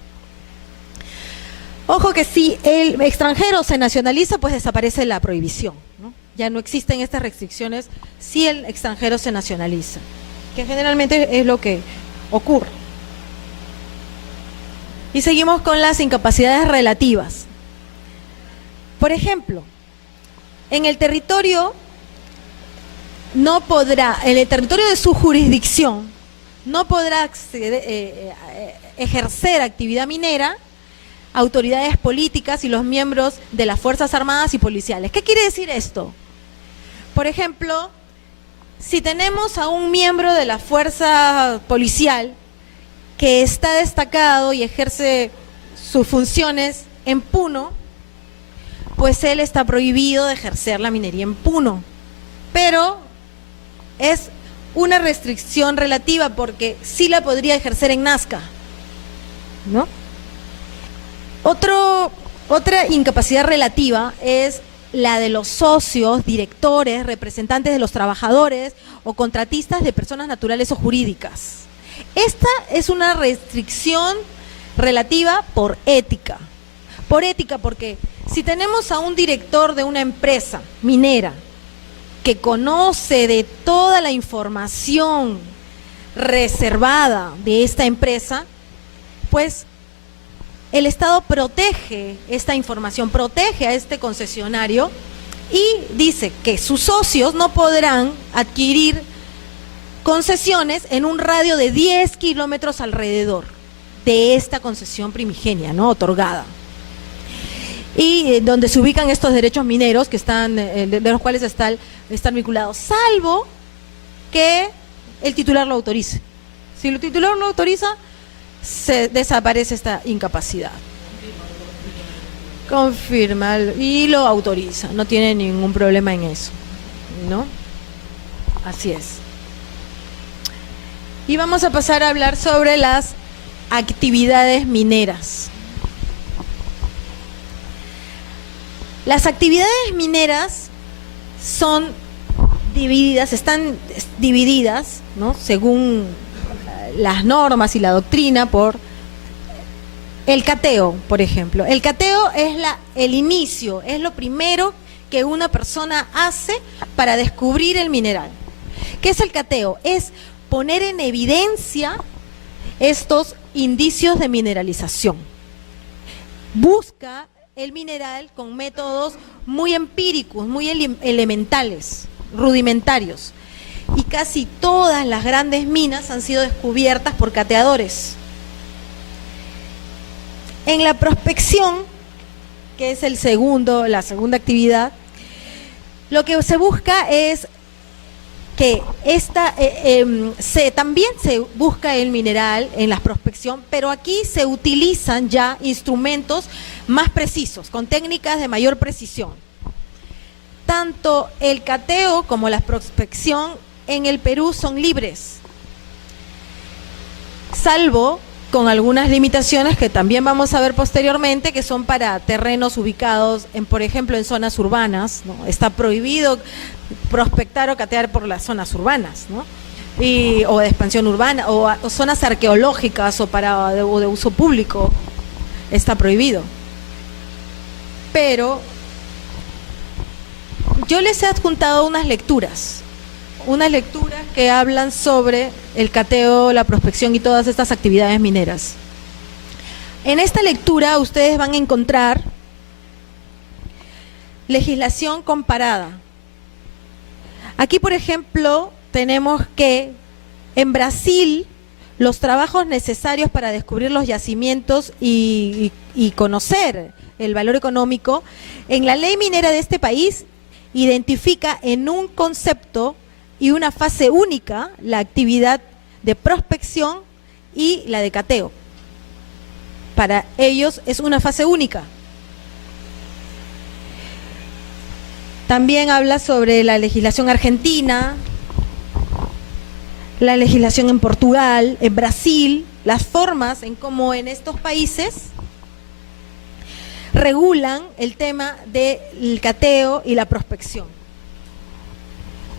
Ojo que si el extranjero se nacionaliza, pues desaparece la prohibición, ¿no? Ya no existen estas restricciones si el extranjero se nacionaliza, que generalmente es lo que ocurre. Y seguimos con las incapacidades relativas. Por ejemplo, en el territorio de su jurisdicción, no podrá ejercer actividad minera autoridades políticas y los miembros de las Fuerzas Armadas y policiales. ¿Qué quiere decir esto? Por ejemplo, si tenemos a un miembro de la fuerza policial que está destacado y ejerce sus funciones en Puno, pues él está prohibido de ejercer la minería en Puno. Pero es una restricción relativa porque sí la podría ejercer en Nazca, ¿no? Otra incapacidad relativa es la de los socios, directores, representantes de los trabajadores o contratistas de personas naturales o jurídicas. Esta es una restricción relativa por ética. Por ética, porque si tenemos a un director de una empresa minera que conoce de toda la información reservada de esta empresa, pues el Estado protege esta información, protege a este concesionario y dice que sus socios no podrán adquirir concesiones en un radio de 10 kilómetros alrededor de esta concesión primigenia, ¿no?, otorgada. Y donde se ubican estos derechos mineros que están, de los cuales están vinculados, salvo que el titular lo autorice. Si el titular no autoriza, se desaparece esta incapacidad. Confirma y lo autoriza, no tiene ningún problema en eso, ¿no? Así es. Y vamos a pasar a hablar sobre las actividades mineras. Las actividades mineras son divididas, están divididas, ¿no?, según las normas y la doctrina, por el cateo, por ejemplo. El cateo es el inicio, es lo primero que una persona hace para descubrir el mineral. ¿Qué es el cateo? Es poner en evidencia estos indicios de mineralización. Busca el mineral con métodos muy empíricos, muy elementales, rudimentarios. Y casi todas las grandes minas han sido descubiertas por cateadores. En la prospección, que es la segunda actividad, lo que se busca es que también se busca el mineral en la prospección, pero aquí se utilizan ya instrumentos más precisos, con técnicas de mayor precisión. tanto el cateo como la prospección en el Perú son libres, salvo con algunas limitaciones que también vamos a ver posteriormente, que son para terrenos ubicados, por ejemplo, en zonas urbanas, ¿no? Está prohibido prospectar o catear por las zonas urbanas, ¿no? O de expansión urbana, o zonas arqueológicas o de uso público, está prohibido. Pero yo les he adjuntado unas lecturas que hablan sobre el cateo, la prospección y todas estas actividades mineras. En esta lectura ustedes van a encontrar legislación comparada. Aquí, por ejemplo, tenemos que en Brasil los trabajos necesarios para descubrir los yacimientos y conocer el valor económico, en la ley minera de este país identifica en un concepto y una fase única la actividad de prospección y la de cateo. Para ellos es una fase única. También habla sobre la legislación argentina, la legislación en Portugal, en Brasil, las formas en cómo en estos países regulan el tema del cateo y la prospección.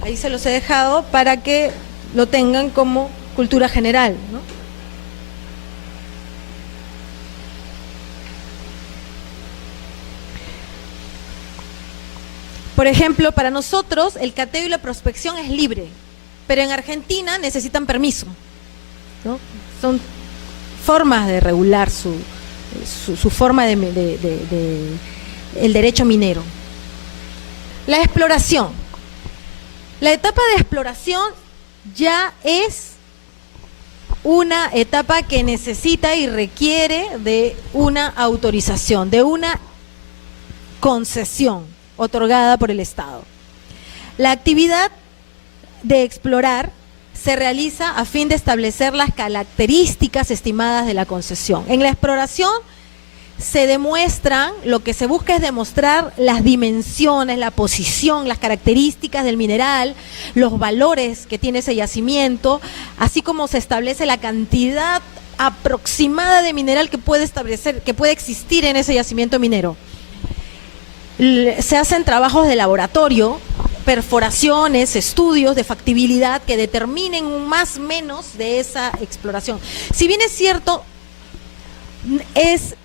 Ahí se los he dejado para que lo tengan como cultura general, ¿no? Por ejemplo, para nosotros el cateo y la prospección es libre, pero en Argentina necesitan permiso, ¿no? Son formas de regular su forma el derecho minero. La exploración. La etapa de exploración ya es una etapa que necesita y requiere de una autorización, de una concesión otorgada por el Estado. La actividad de explorar se realiza a fin de establecer las características estimadas de la concesión. En la exploración se demuestran, lo que se busca es demostrar las dimensiones, la posición, las características del mineral, los valores que tiene ese yacimiento, así como se establece la cantidad aproximada de mineral que puede existir en ese yacimiento minero. Se hacen trabajos de laboratorio, perforaciones, estudios de factibilidad que determinen un más o menos de esa exploración. Si bien es cierto, es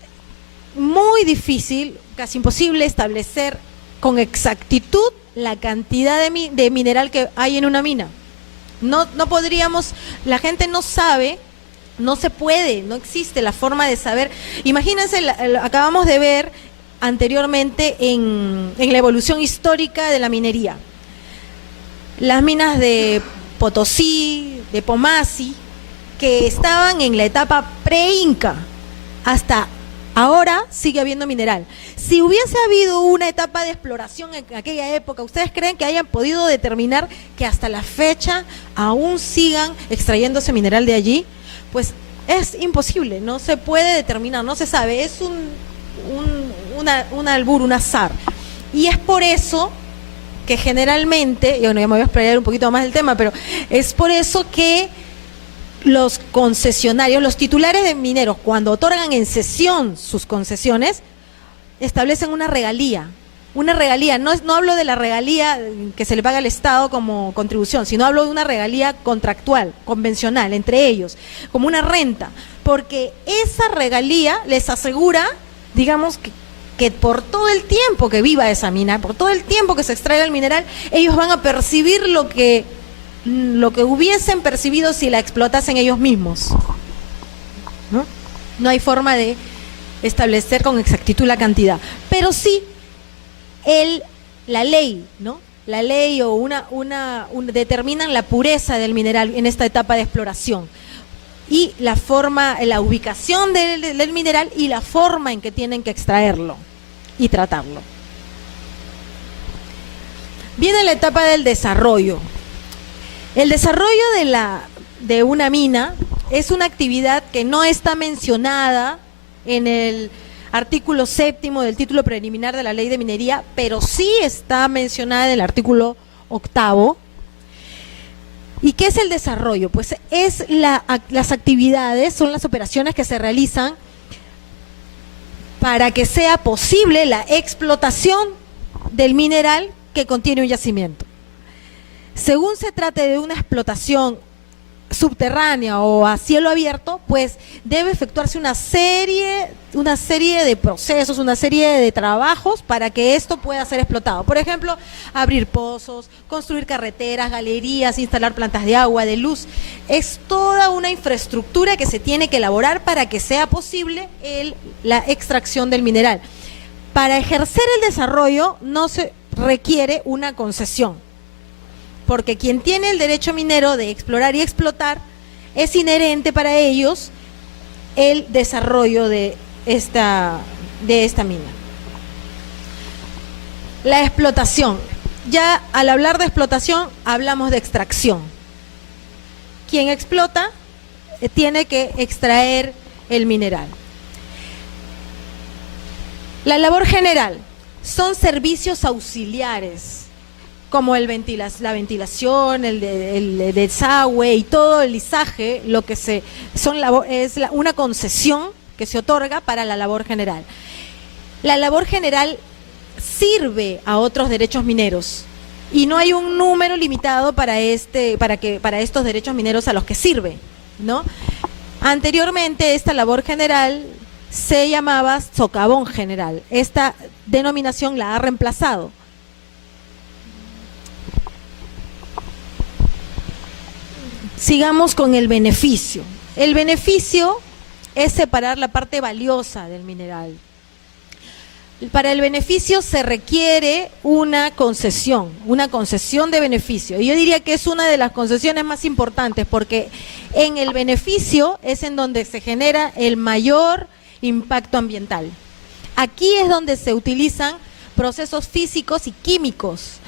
muy difícil, casi imposible establecer con exactitud la cantidad de mineral que hay en una mina. No podríamos, la gente no sabe, no se puede, no existe la forma de saber. Imagínense, acabamos de ver anteriormente en la evolución histórica de la minería. Las minas de Potosí, de Pomasi, que estaban en la etapa pre-inca, hasta ahora sigue habiendo mineral. Si hubiese habido una etapa de exploración en aquella época, ¿ustedes creen que hayan podido determinar que hasta la fecha aún sigan extrayéndose mineral de allí? Pues es imposible, no se puede determinar, no se sabe, es un albur, un azar. Y es por eso que generalmente, y bueno, ya me voy a explayar un poquito más del tema, pero es por eso que los concesionarios, los titulares de mineros, cuando otorgan en cesión sus concesiones, establecen una regalía. Una regalía, no hablo de la regalía que se le paga al Estado como contribución, sino hablo de una regalía contractual, convencional, entre ellos, como una renta, porque esa regalía les asegura, digamos, que por todo el tiempo que viva esa mina, por todo el tiempo que se extraiga el mineral, ellos van a percibir lo que hubiesen percibido si la explotasen ellos mismos, ¿no? No hay forma de establecer con exactitud la cantidad, pero sí la ley, ¿no? La ley o determinan la pureza del mineral en esta etapa de exploración y la forma, la ubicación del mineral y la forma en que tienen que extraerlo y tratarlo. Viene la etapa del desarrollo. El desarrollo de una mina es una actividad que no está mencionada artículo 7º del título preliminar de la Ley de Minería, pero sí está mencionada en el artículo 8º. ¿Y qué es el desarrollo? Pues es las actividades, son las operaciones que se realizan para que sea posible la explotación del mineral que contiene un yacimiento. Según se trate de una explotación subterránea o a cielo abierto, pues debe efectuarse una serie de procesos, una serie de trabajos para que esto pueda ser explotado. Por ejemplo, abrir pozos, construir carreteras, galerías, instalar plantas de agua, de luz. Es toda una infraestructura que se tiene que elaborar para que sea posible la extracción del mineral. Para ejercer el desarrollo no se requiere una concesión, porque quien tiene el derecho minero de explorar y explotar es inherente para ellos el desarrollo de esta mina. La explotación. Ya al hablar de explotación hablamos de extracción. Quien explota tiene que extraer el mineral. La labor general son servicios auxiliares, como la ventilación, el desagüe y todo el lizaje, lo que es una concesión que se otorga para la labor general. La labor general sirve a otros derechos mineros y no hay un número limitado para estos derechos mineros a los que sirve, ¿no? Anteriormente esta labor general se llamaba socavón general. Esta denominación la ha reemplazado. Sigamos con el beneficio. El beneficio es separar la parte valiosa del mineral. Para el beneficio se requiere una concesión de beneficio. Y yo diría que es una de las concesiones más importantes, porque en el beneficio es en donde se genera el mayor impacto ambiental. Aquí es donde se utilizan procesos físicos y químicos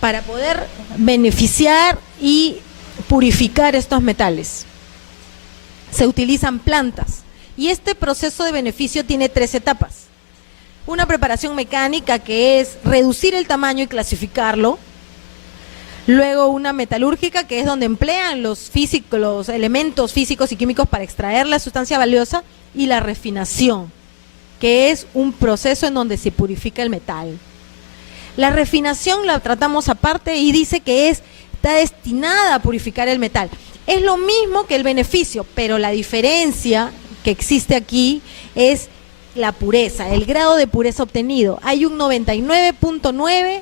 para poder beneficiar y purificar estos metales. Se utilizan plantas y este proceso de beneficio tiene 3 etapas. Una preparación mecánica, que es reducir el tamaño y clasificarlo. Luego una metalúrgica, que es donde emplean los elementos físicos y químicos para extraer la sustancia valiosa. Y la refinación, que es un proceso en donde se purifica el metal. La refinación la tratamos aparte y dice que está destinada a purificar el metal. Es lo mismo que el beneficio, pero la diferencia que existe aquí es la pureza, el grado de pureza obtenido. Hay un 99.9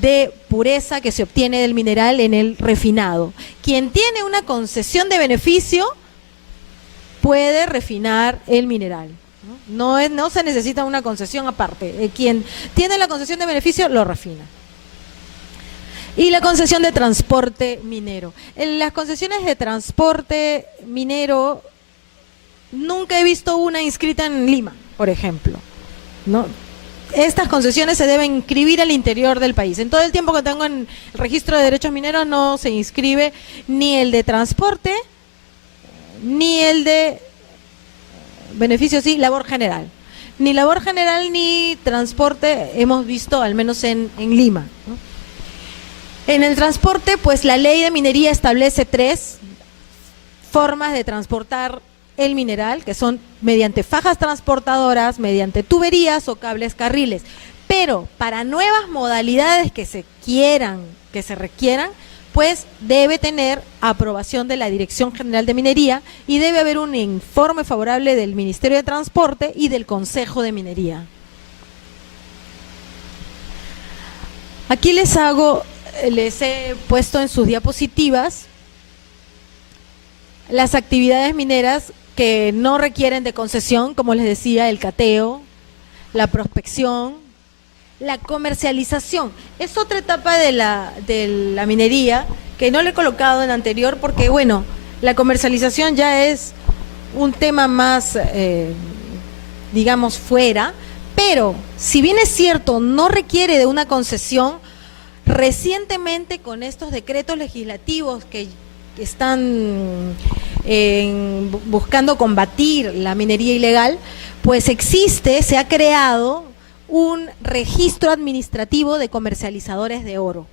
de pureza que se obtiene del mineral en el refinado. Quien tiene una concesión de beneficio puede refinar el mineral. No se necesita una concesión aparte. Quien tiene la concesión de beneficio lo refina. Y la concesión de transporte minero. En las concesiones de transporte minero nunca he visto una inscrita en Lima, por ejemplo, ¿no? Estas concesiones se deben inscribir al interior del país. En todo el tiempo que tengo en el registro de derechos mineros no se inscribe ni el de transporte ni el de beneficio, sí, labor general. Ni labor general ni transporte hemos visto, al menos en Lima, ¿no? En el transporte, pues la ley de minería establece 3 formas de transportar el mineral, que son mediante fajas transportadoras, mediante tuberías o cables carriles. Pero para nuevas modalidades que se requieran, pues debe tener aprobación de la Dirección General de Minería y debe haber un informe favorable del Ministerio de Transporte y del Consejo de Minería. Aquí les he puesto en sus diapositivas las actividades mineras que no requieren de concesión, como les decía, el cateo, la prospección, la comercialización. Es otra etapa de la minería que no le he colocado en anterior porque, bueno, la comercialización ya es un tema más, digamos, fuera, pero si bien es cierto, no requiere de una concesión. Recientemente, con estos decretos legislativos que están buscando combatir la minería ilegal, pues se ha creado un registro administrativo de comercializadores de oro.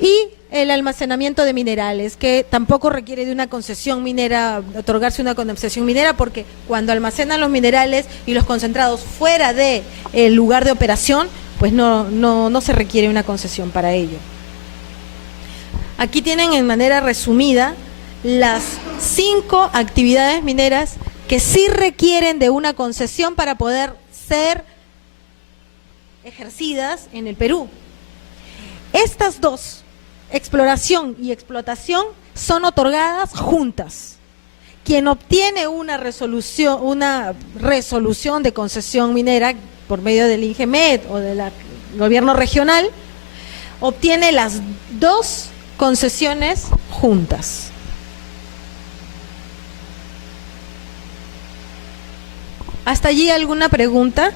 Y el almacenamiento de minerales, que tampoco requiere de una concesión minera, otorgarse una concesión minera, porque cuando almacenan los minerales y los concentrados fuera del lugar de operación, pues no se requiere una concesión para ello. Aquí tienen en manera resumida las 5 actividades mineras que sí requieren de una concesión para poder ser ejercidas en el Perú. Estas dos, exploración y explotación, son otorgadas juntas. Quien obtiene una resolución de concesión minera por medio del INGEMET o del gobierno regional, obtiene las 2 concesiones juntas. ¿Hasta allí alguna pregunta?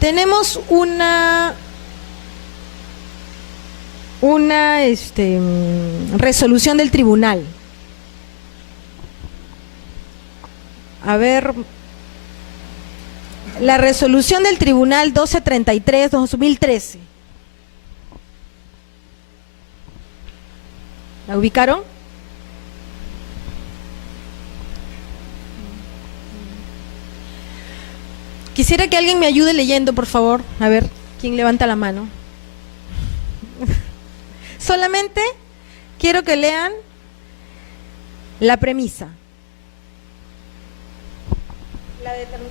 Tenemos una resolución del tribunal. A ver, la resolución del tribunal 1233/2013. ¿La ubicaron? Quisiera que alguien me ayude leyendo, por favor. A ver, ¿quién levanta la mano? Solamente quiero que lean la premisa.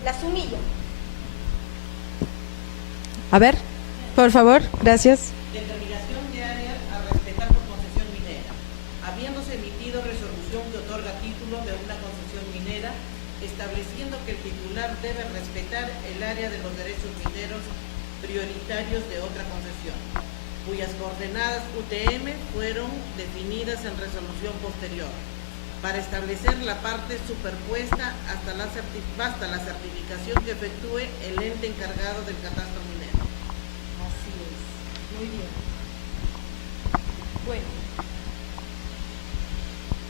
La sumilla. A ver, por favor, gracias. Determinación de área a respetar por concesión minera. Habiéndose emitido resolución que otorga título de una concesión minera, estableciendo que el titular debe respetar el área de los derechos mineros prioritarios de otra concesión, cuyas coordenadas UTM fueron definidas en resolución posterior, para establecer la parte superpuesta hasta la certificación que efectúe el ente encargado del catastro minero. Así es, muy bien. Bueno,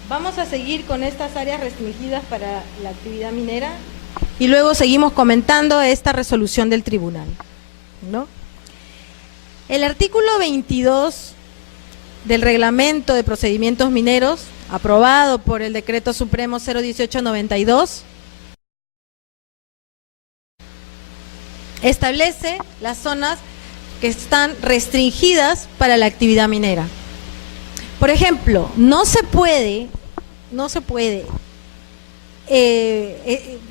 vamos a seguir con estas áreas restringidas para la actividad minera y luego seguimos comentando esta resolución del tribunal, ¿no? El artículo 22 del Reglamento de Procedimientos Mineros, aprobado por el Decreto Supremo 01892, establece las zonas que están restringidas para la actividad minera. Por ejemplo, no se puede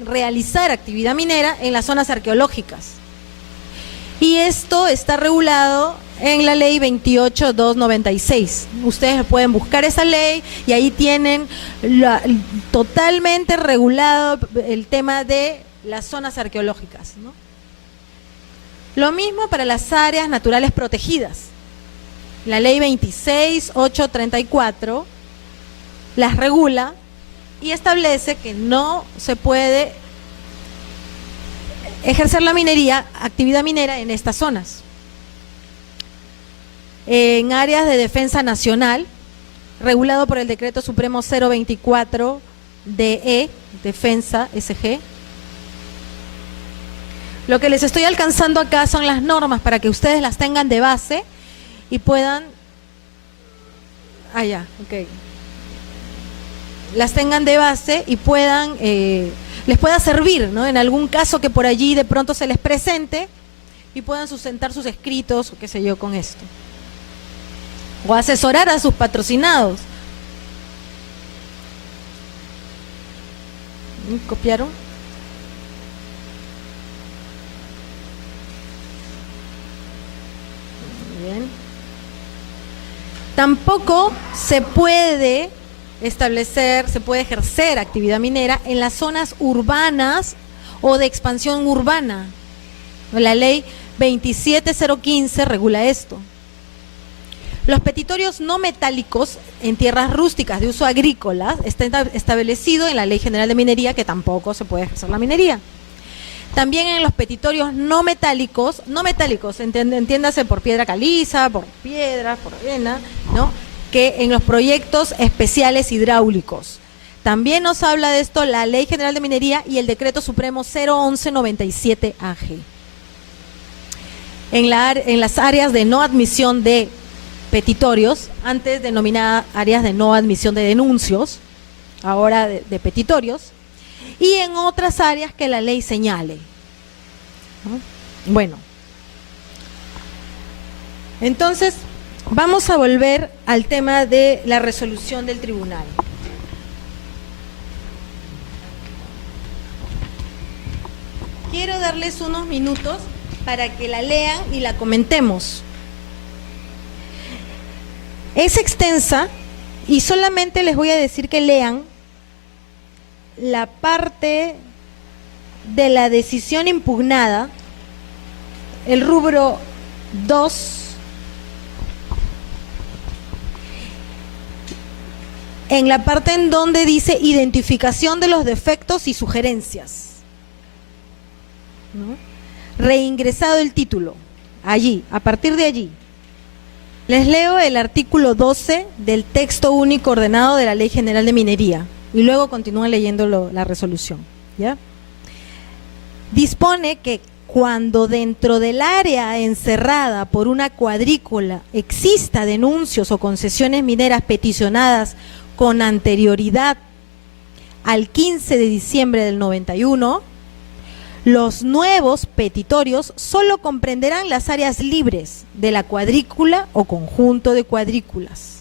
realizar actividad minera en las zonas arqueológicas. Y esto está regulado en la ley 28296. Ustedes pueden buscar esa ley y ahí tienen totalmente regulado el tema de las zonas arqueológicas, ¿no? Lo mismo para las áreas naturales protegidas. La ley 26834 las regula y establece que no se puede ejercer la actividad minera en estas zonas. En áreas de defensa nacional, regulado por el Decreto Supremo 024 DE, Defensa SG. Lo que les estoy alcanzando acá son las normas para que ustedes las tengan de base y puedan, las tengan de base y puedan, les pueda servir, ¿no? En algún caso que por allí de pronto se les presente y puedan sustentar sus escritos o qué sé yo con esto. O asesorar a sus patrocinados. ¿Copiaron? Bien. Tampoco se puede ejercer actividad minera en las zonas urbanas o de expansión urbana. La ley 27015 regula esto. Los petitorios no metálicos en tierras rústicas de uso agrícola está establecido en la Ley General de Minería que tampoco se puede ejercer la minería. También en los petitorios no metálicos, entiéndase por piedra caliza, por piedra, por arena, ¿no? que en los proyectos especiales hidráulicos. También nos habla de esto la Ley General de Minería y el Decreto Supremo 01197 AG. En las áreas de no admisión de petitorios, antes denominadas áreas de no admisión de denuncios, ahora de petitorios, y en otras áreas que la ley señale. Bueno, entonces vamos a volver al tema de la resolución del tribunal. Quiero darles unos minutos para que la lean y la comentemos. Es extensa y solamente les voy a decir que lean la parte de la decisión impugnada, el rubro 2, en la parte en donde dice identificación de los defectos y sugerencias, ¿no? Reingresado el título, allí, a partir de allí. Les leo el artículo 12 del texto único ordenado de la Ley General de Minería y luego continúan leyendo la resolución, ¿ya? Dispone que cuando dentro del área encerrada por una cuadrícula exista denuncios o concesiones mineras peticionadas con anterioridad al 15 de diciembre del 91, los nuevos petitorios solo comprenderán las áreas libres de la cuadrícula o conjunto de cuadrículas.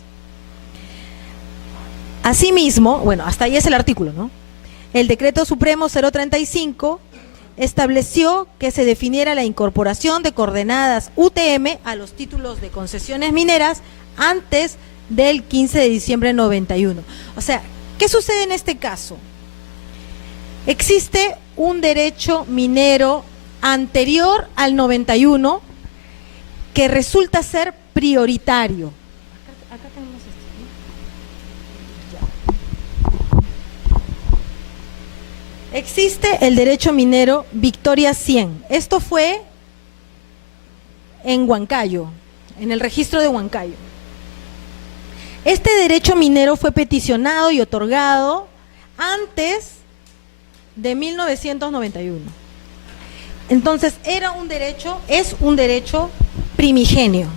Asimismo, bueno, hasta ahí es el artículo, ¿no? El Decreto Supremo 035 estableció que se definiera la incorporación de coordenadas UTM a los títulos de concesiones mineras antes del 15 de diciembre del 91. O sea, ¿qué sucede en este caso? Existe un derecho minero anterior al 91 que resulta ser prioritario. Acá tenemos esto, ¿no? Existe el derecho minero Victoria 100. Esto fue en Huancayo, en el registro de Huancayo. Este derecho minero fue peticionado y otorgado antes de 1991. Entonces, es un derecho primigenio.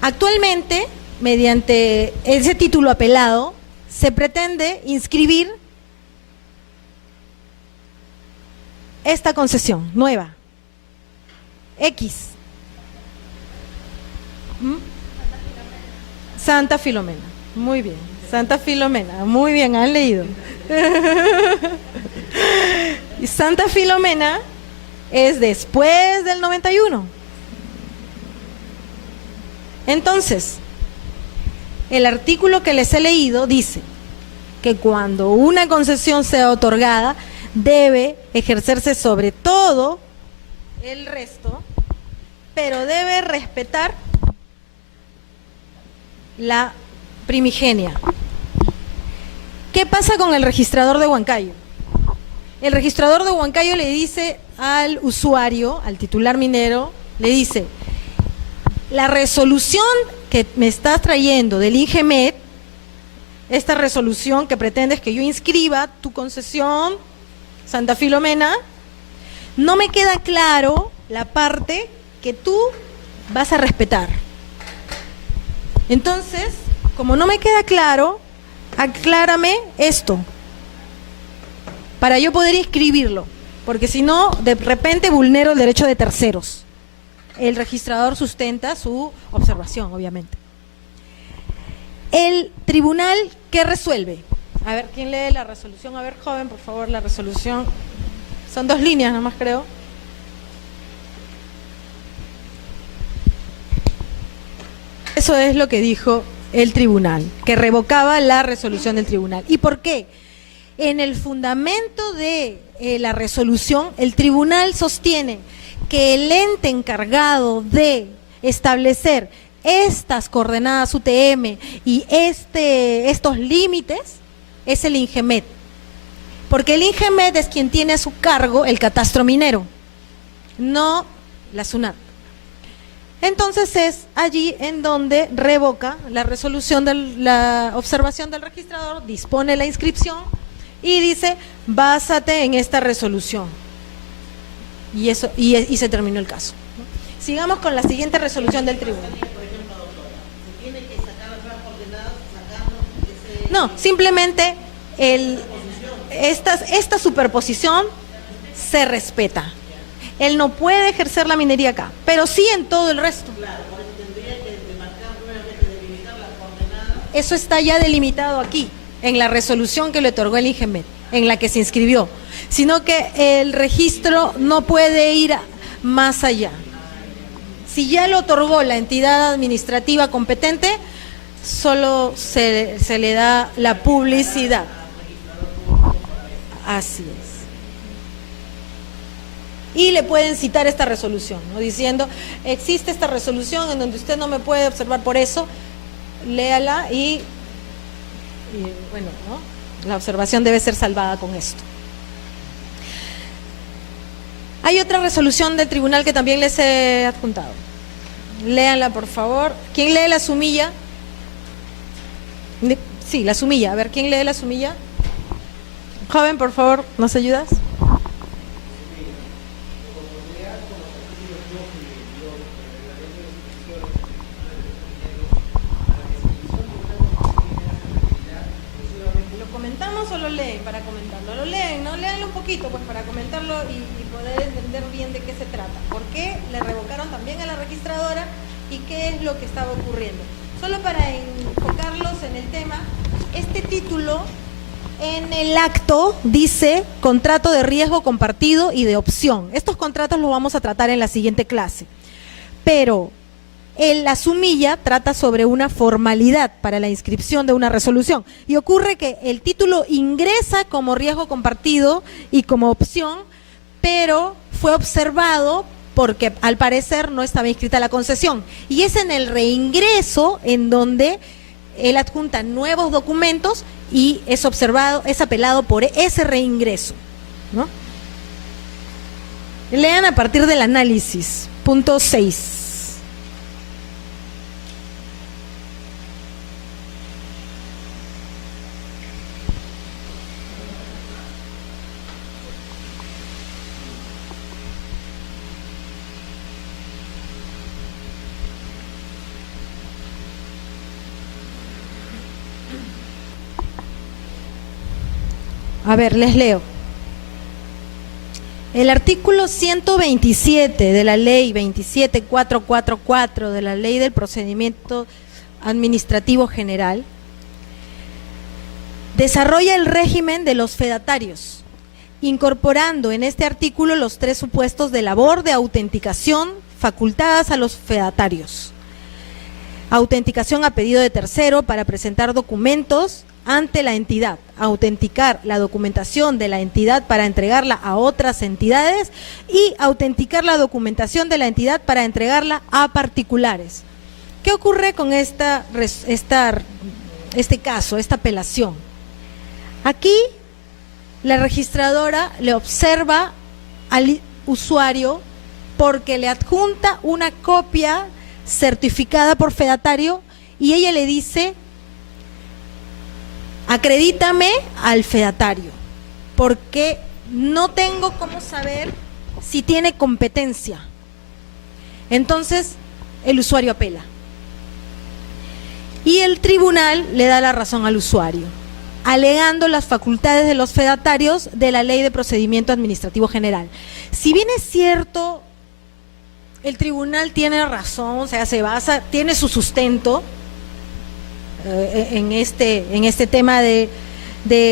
Actualmente, mediante ese título apelado, se pretende inscribir esta concesión nueva, X. Santa Filomena, muy bien, Santa Filomena, muy bien, han leído. Y Santa Filomena es después del 91. Entonces, el artículo que les he leído dice que cuando una concesión sea otorgada, debe ejercerse sobre todo el resto, pero debe respetar la primigenia. ¿Qué pasa con el registrador de Huancayo? El registrador de Huancayo le dice al usuario, al titular minero, le dice: la resolución que me estás trayendo del INGEMET, esta resolución que pretendes que yo inscriba tu concesión, Santa Filomena, no me queda claro la parte que tú vas a respetar. Entonces, como no me queda claro, aclárame esto para yo poder inscribirlo, porque si no, de repente vulnero el derecho de terceros. El registrador sustenta su observación, obviamente. El tribunal, ¿qué resuelve? A ver, ¿quién lee la resolución? A ver, joven, por favor, la resolución. Son 2 líneas nomás, creo. Eso es lo que dijo el tribunal, que revocaba la resolución del tribunal. ¿Y por qué? En el fundamento de la resolución, el tribunal sostiene que el ente encargado de establecer estas coordenadas UTM y estos límites es el INGEMET, porque el INGEMET es quien tiene a su cargo el catastro minero, no la SUNAT. Entonces es allí en donde revoca la resolución de la observación del registrador, dispone la inscripción y dice, básate en esta resolución. Y eso y se terminó el caso. Sigamos con la siguiente resolución del tribunal. No, simplemente esta superposición se respeta. Él no puede ejercer la minería acá, pero sí en todo el resto. Eso está ya delimitado aquí, en la resolución que le otorgó el INGEMET, en la que se inscribió. Sino que el registro no puede ir más allá. Si ya lo otorgó la entidad administrativa competente, solo se le da la publicidad. Así es. Y le pueden citar esta resolución, ¿no? Diciendo, existe esta resolución en donde usted no me puede observar por eso, léala y bueno, ¿no? La observación debe ser salvada con esto. Hay otra resolución del tribunal que también les he adjuntado. Léanla, por favor. ¿Quién lee la sumilla? Sí, la sumilla. A ver, ¿quién lee la sumilla? Joven, por favor, ¿nos ayudas? ¿Lo comentamos o lo leen para comentarlo? Lo leen, ¿no? Léanlo un poquito pues para comentarlo y poder entender bien de qué se trata. ¿Por qué le revocaron también a la registradora y qué es lo que estaba ocurriendo? Solo para enfocarlos en el tema, este título en el acto dice contrato de riesgo compartido y de opción. Estos contratos los vamos a tratar en la siguiente clase. Pero la sumilla trata sobre una formalidad para la inscripción de una resolución. Y ocurre que el título ingresa como riesgo compartido y como opción, pero fue observado porque al parecer no estaba inscrita la concesión. Y es en el reingreso en donde él adjunta nuevos documentos y es observado, es apelado por ese reingreso, ¿no? Lean a partir del análisis, punto 6. A ver, les leo. El artículo 127 de la ley 27444 de la ley del procedimiento administrativo general desarrolla el régimen de los fedatarios, incorporando en este artículo los 3 supuestos de labor de autenticación facultadas a los fedatarios. Autenticación a pedido de tercero para presentar documentos ante la entidad, autenticar la documentación de la entidad para entregarla a otras entidades y autenticar la documentación de la entidad para entregarla a particulares. ¿Qué ocurre con este caso, esta apelación? Aquí la registradora le observa al usuario porque le adjunta una copia certificada por fedatario y ella le dice: acredítame al fedatario, porque no tengo cómo saber si tiene competencia. Entonces, el usuario apela. Y el tribunal le da la razón al usuario, alegando las facultades de los fedatarios de la Ley de Procedimiento Administrativo General. Si bien es cierto, el tribunal tiene razón, o sea, se basa, tiene su sustento en este tema de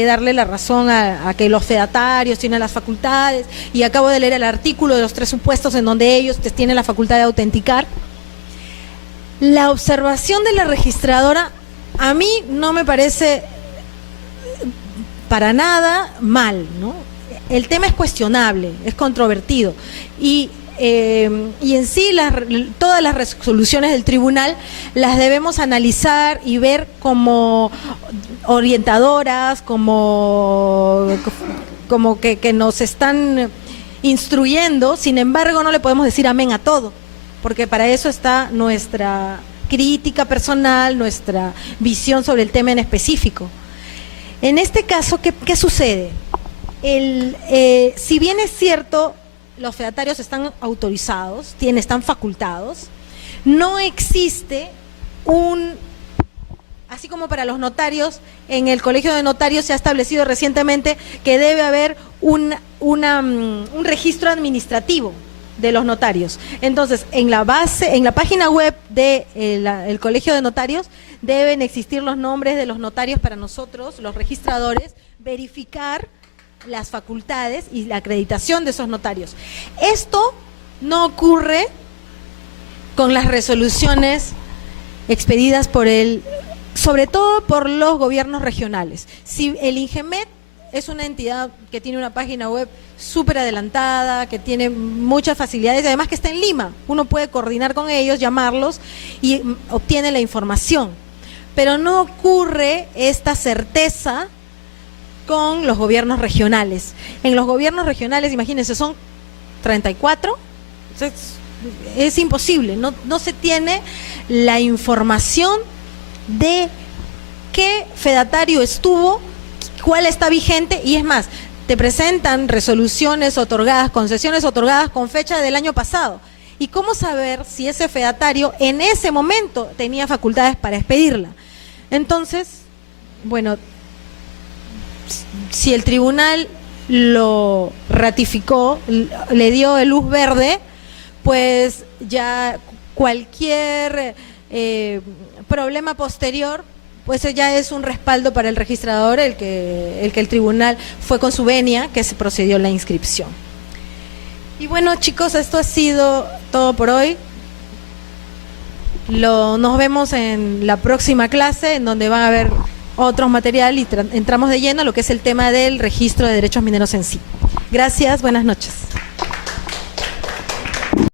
darle la razón a que los fedatarios tienen las facultades, y acabo de leer el artículo de los 3 supuestos en donde ellos tienen la facultad de autenticar. La observación de la registradora a mí no me parece para nada mal, ¿no? El tema es cuestionable, es controvertido y en sí todas las resoluciones del tribunal las debemos analizar y ver como orientadoras, como que nos están instruyendo. Sin embargo, no le podemos decir amén a todo, porque para eso está nuestra crítica personal, nuestra visión sobre el tema en específico. En este caso, ¿qué sucede? Si bien es cierto, los fedatarios están autorizados, están facultados, no existe así como para los notarios, en el Colegio de Notarios se ha establecido recientemente que debe haber un registro administrativo de los notarios. Entonces, en la página web del Colegio de Notarios deben existir los nombres de los notarios para nosotros, los registradores, verificar las facultades y la acreditación de esos notarios. Esto no ocurre con las resoluciones expedidas sobre todo por los gobiernos regionales. Si el INGEMET es una entidad que tiene una página web súper adelantada, que tiene muchas facilidades, y además que está en Lima, uno puede coordinar con ellos, llamarlos y obtiene la información. Pero no ocurre esta certeza con los gobiernos regionales. En los gobiernos regionales, imagínense, son 34, es imposible, no se tiene la información de qué fedatario estuvo, cuál está vigente, y es más, te presentan resoluciones otorgadas, concesiones otorgadas con fecha del año pasado. ¿Y cómo saber si ese fedatario en ese momento tenía facultades para expedirla? Entonces, bueno, si el tribunal lo ratificó, le dio luz verde, pues ya cualquier problema posterior, pues ya es un respaldo para el registrador el que el tribunal fue con su venia que se procedió la inscripción. Y bueno, chicos, esto ha sido todo por hoy. Nos vemos en la próxima clase, en donde van a haber otros materiales y entramos de lleno a lo que es el tema del registro de derechos mineros en sí. Gracias, buenas noches.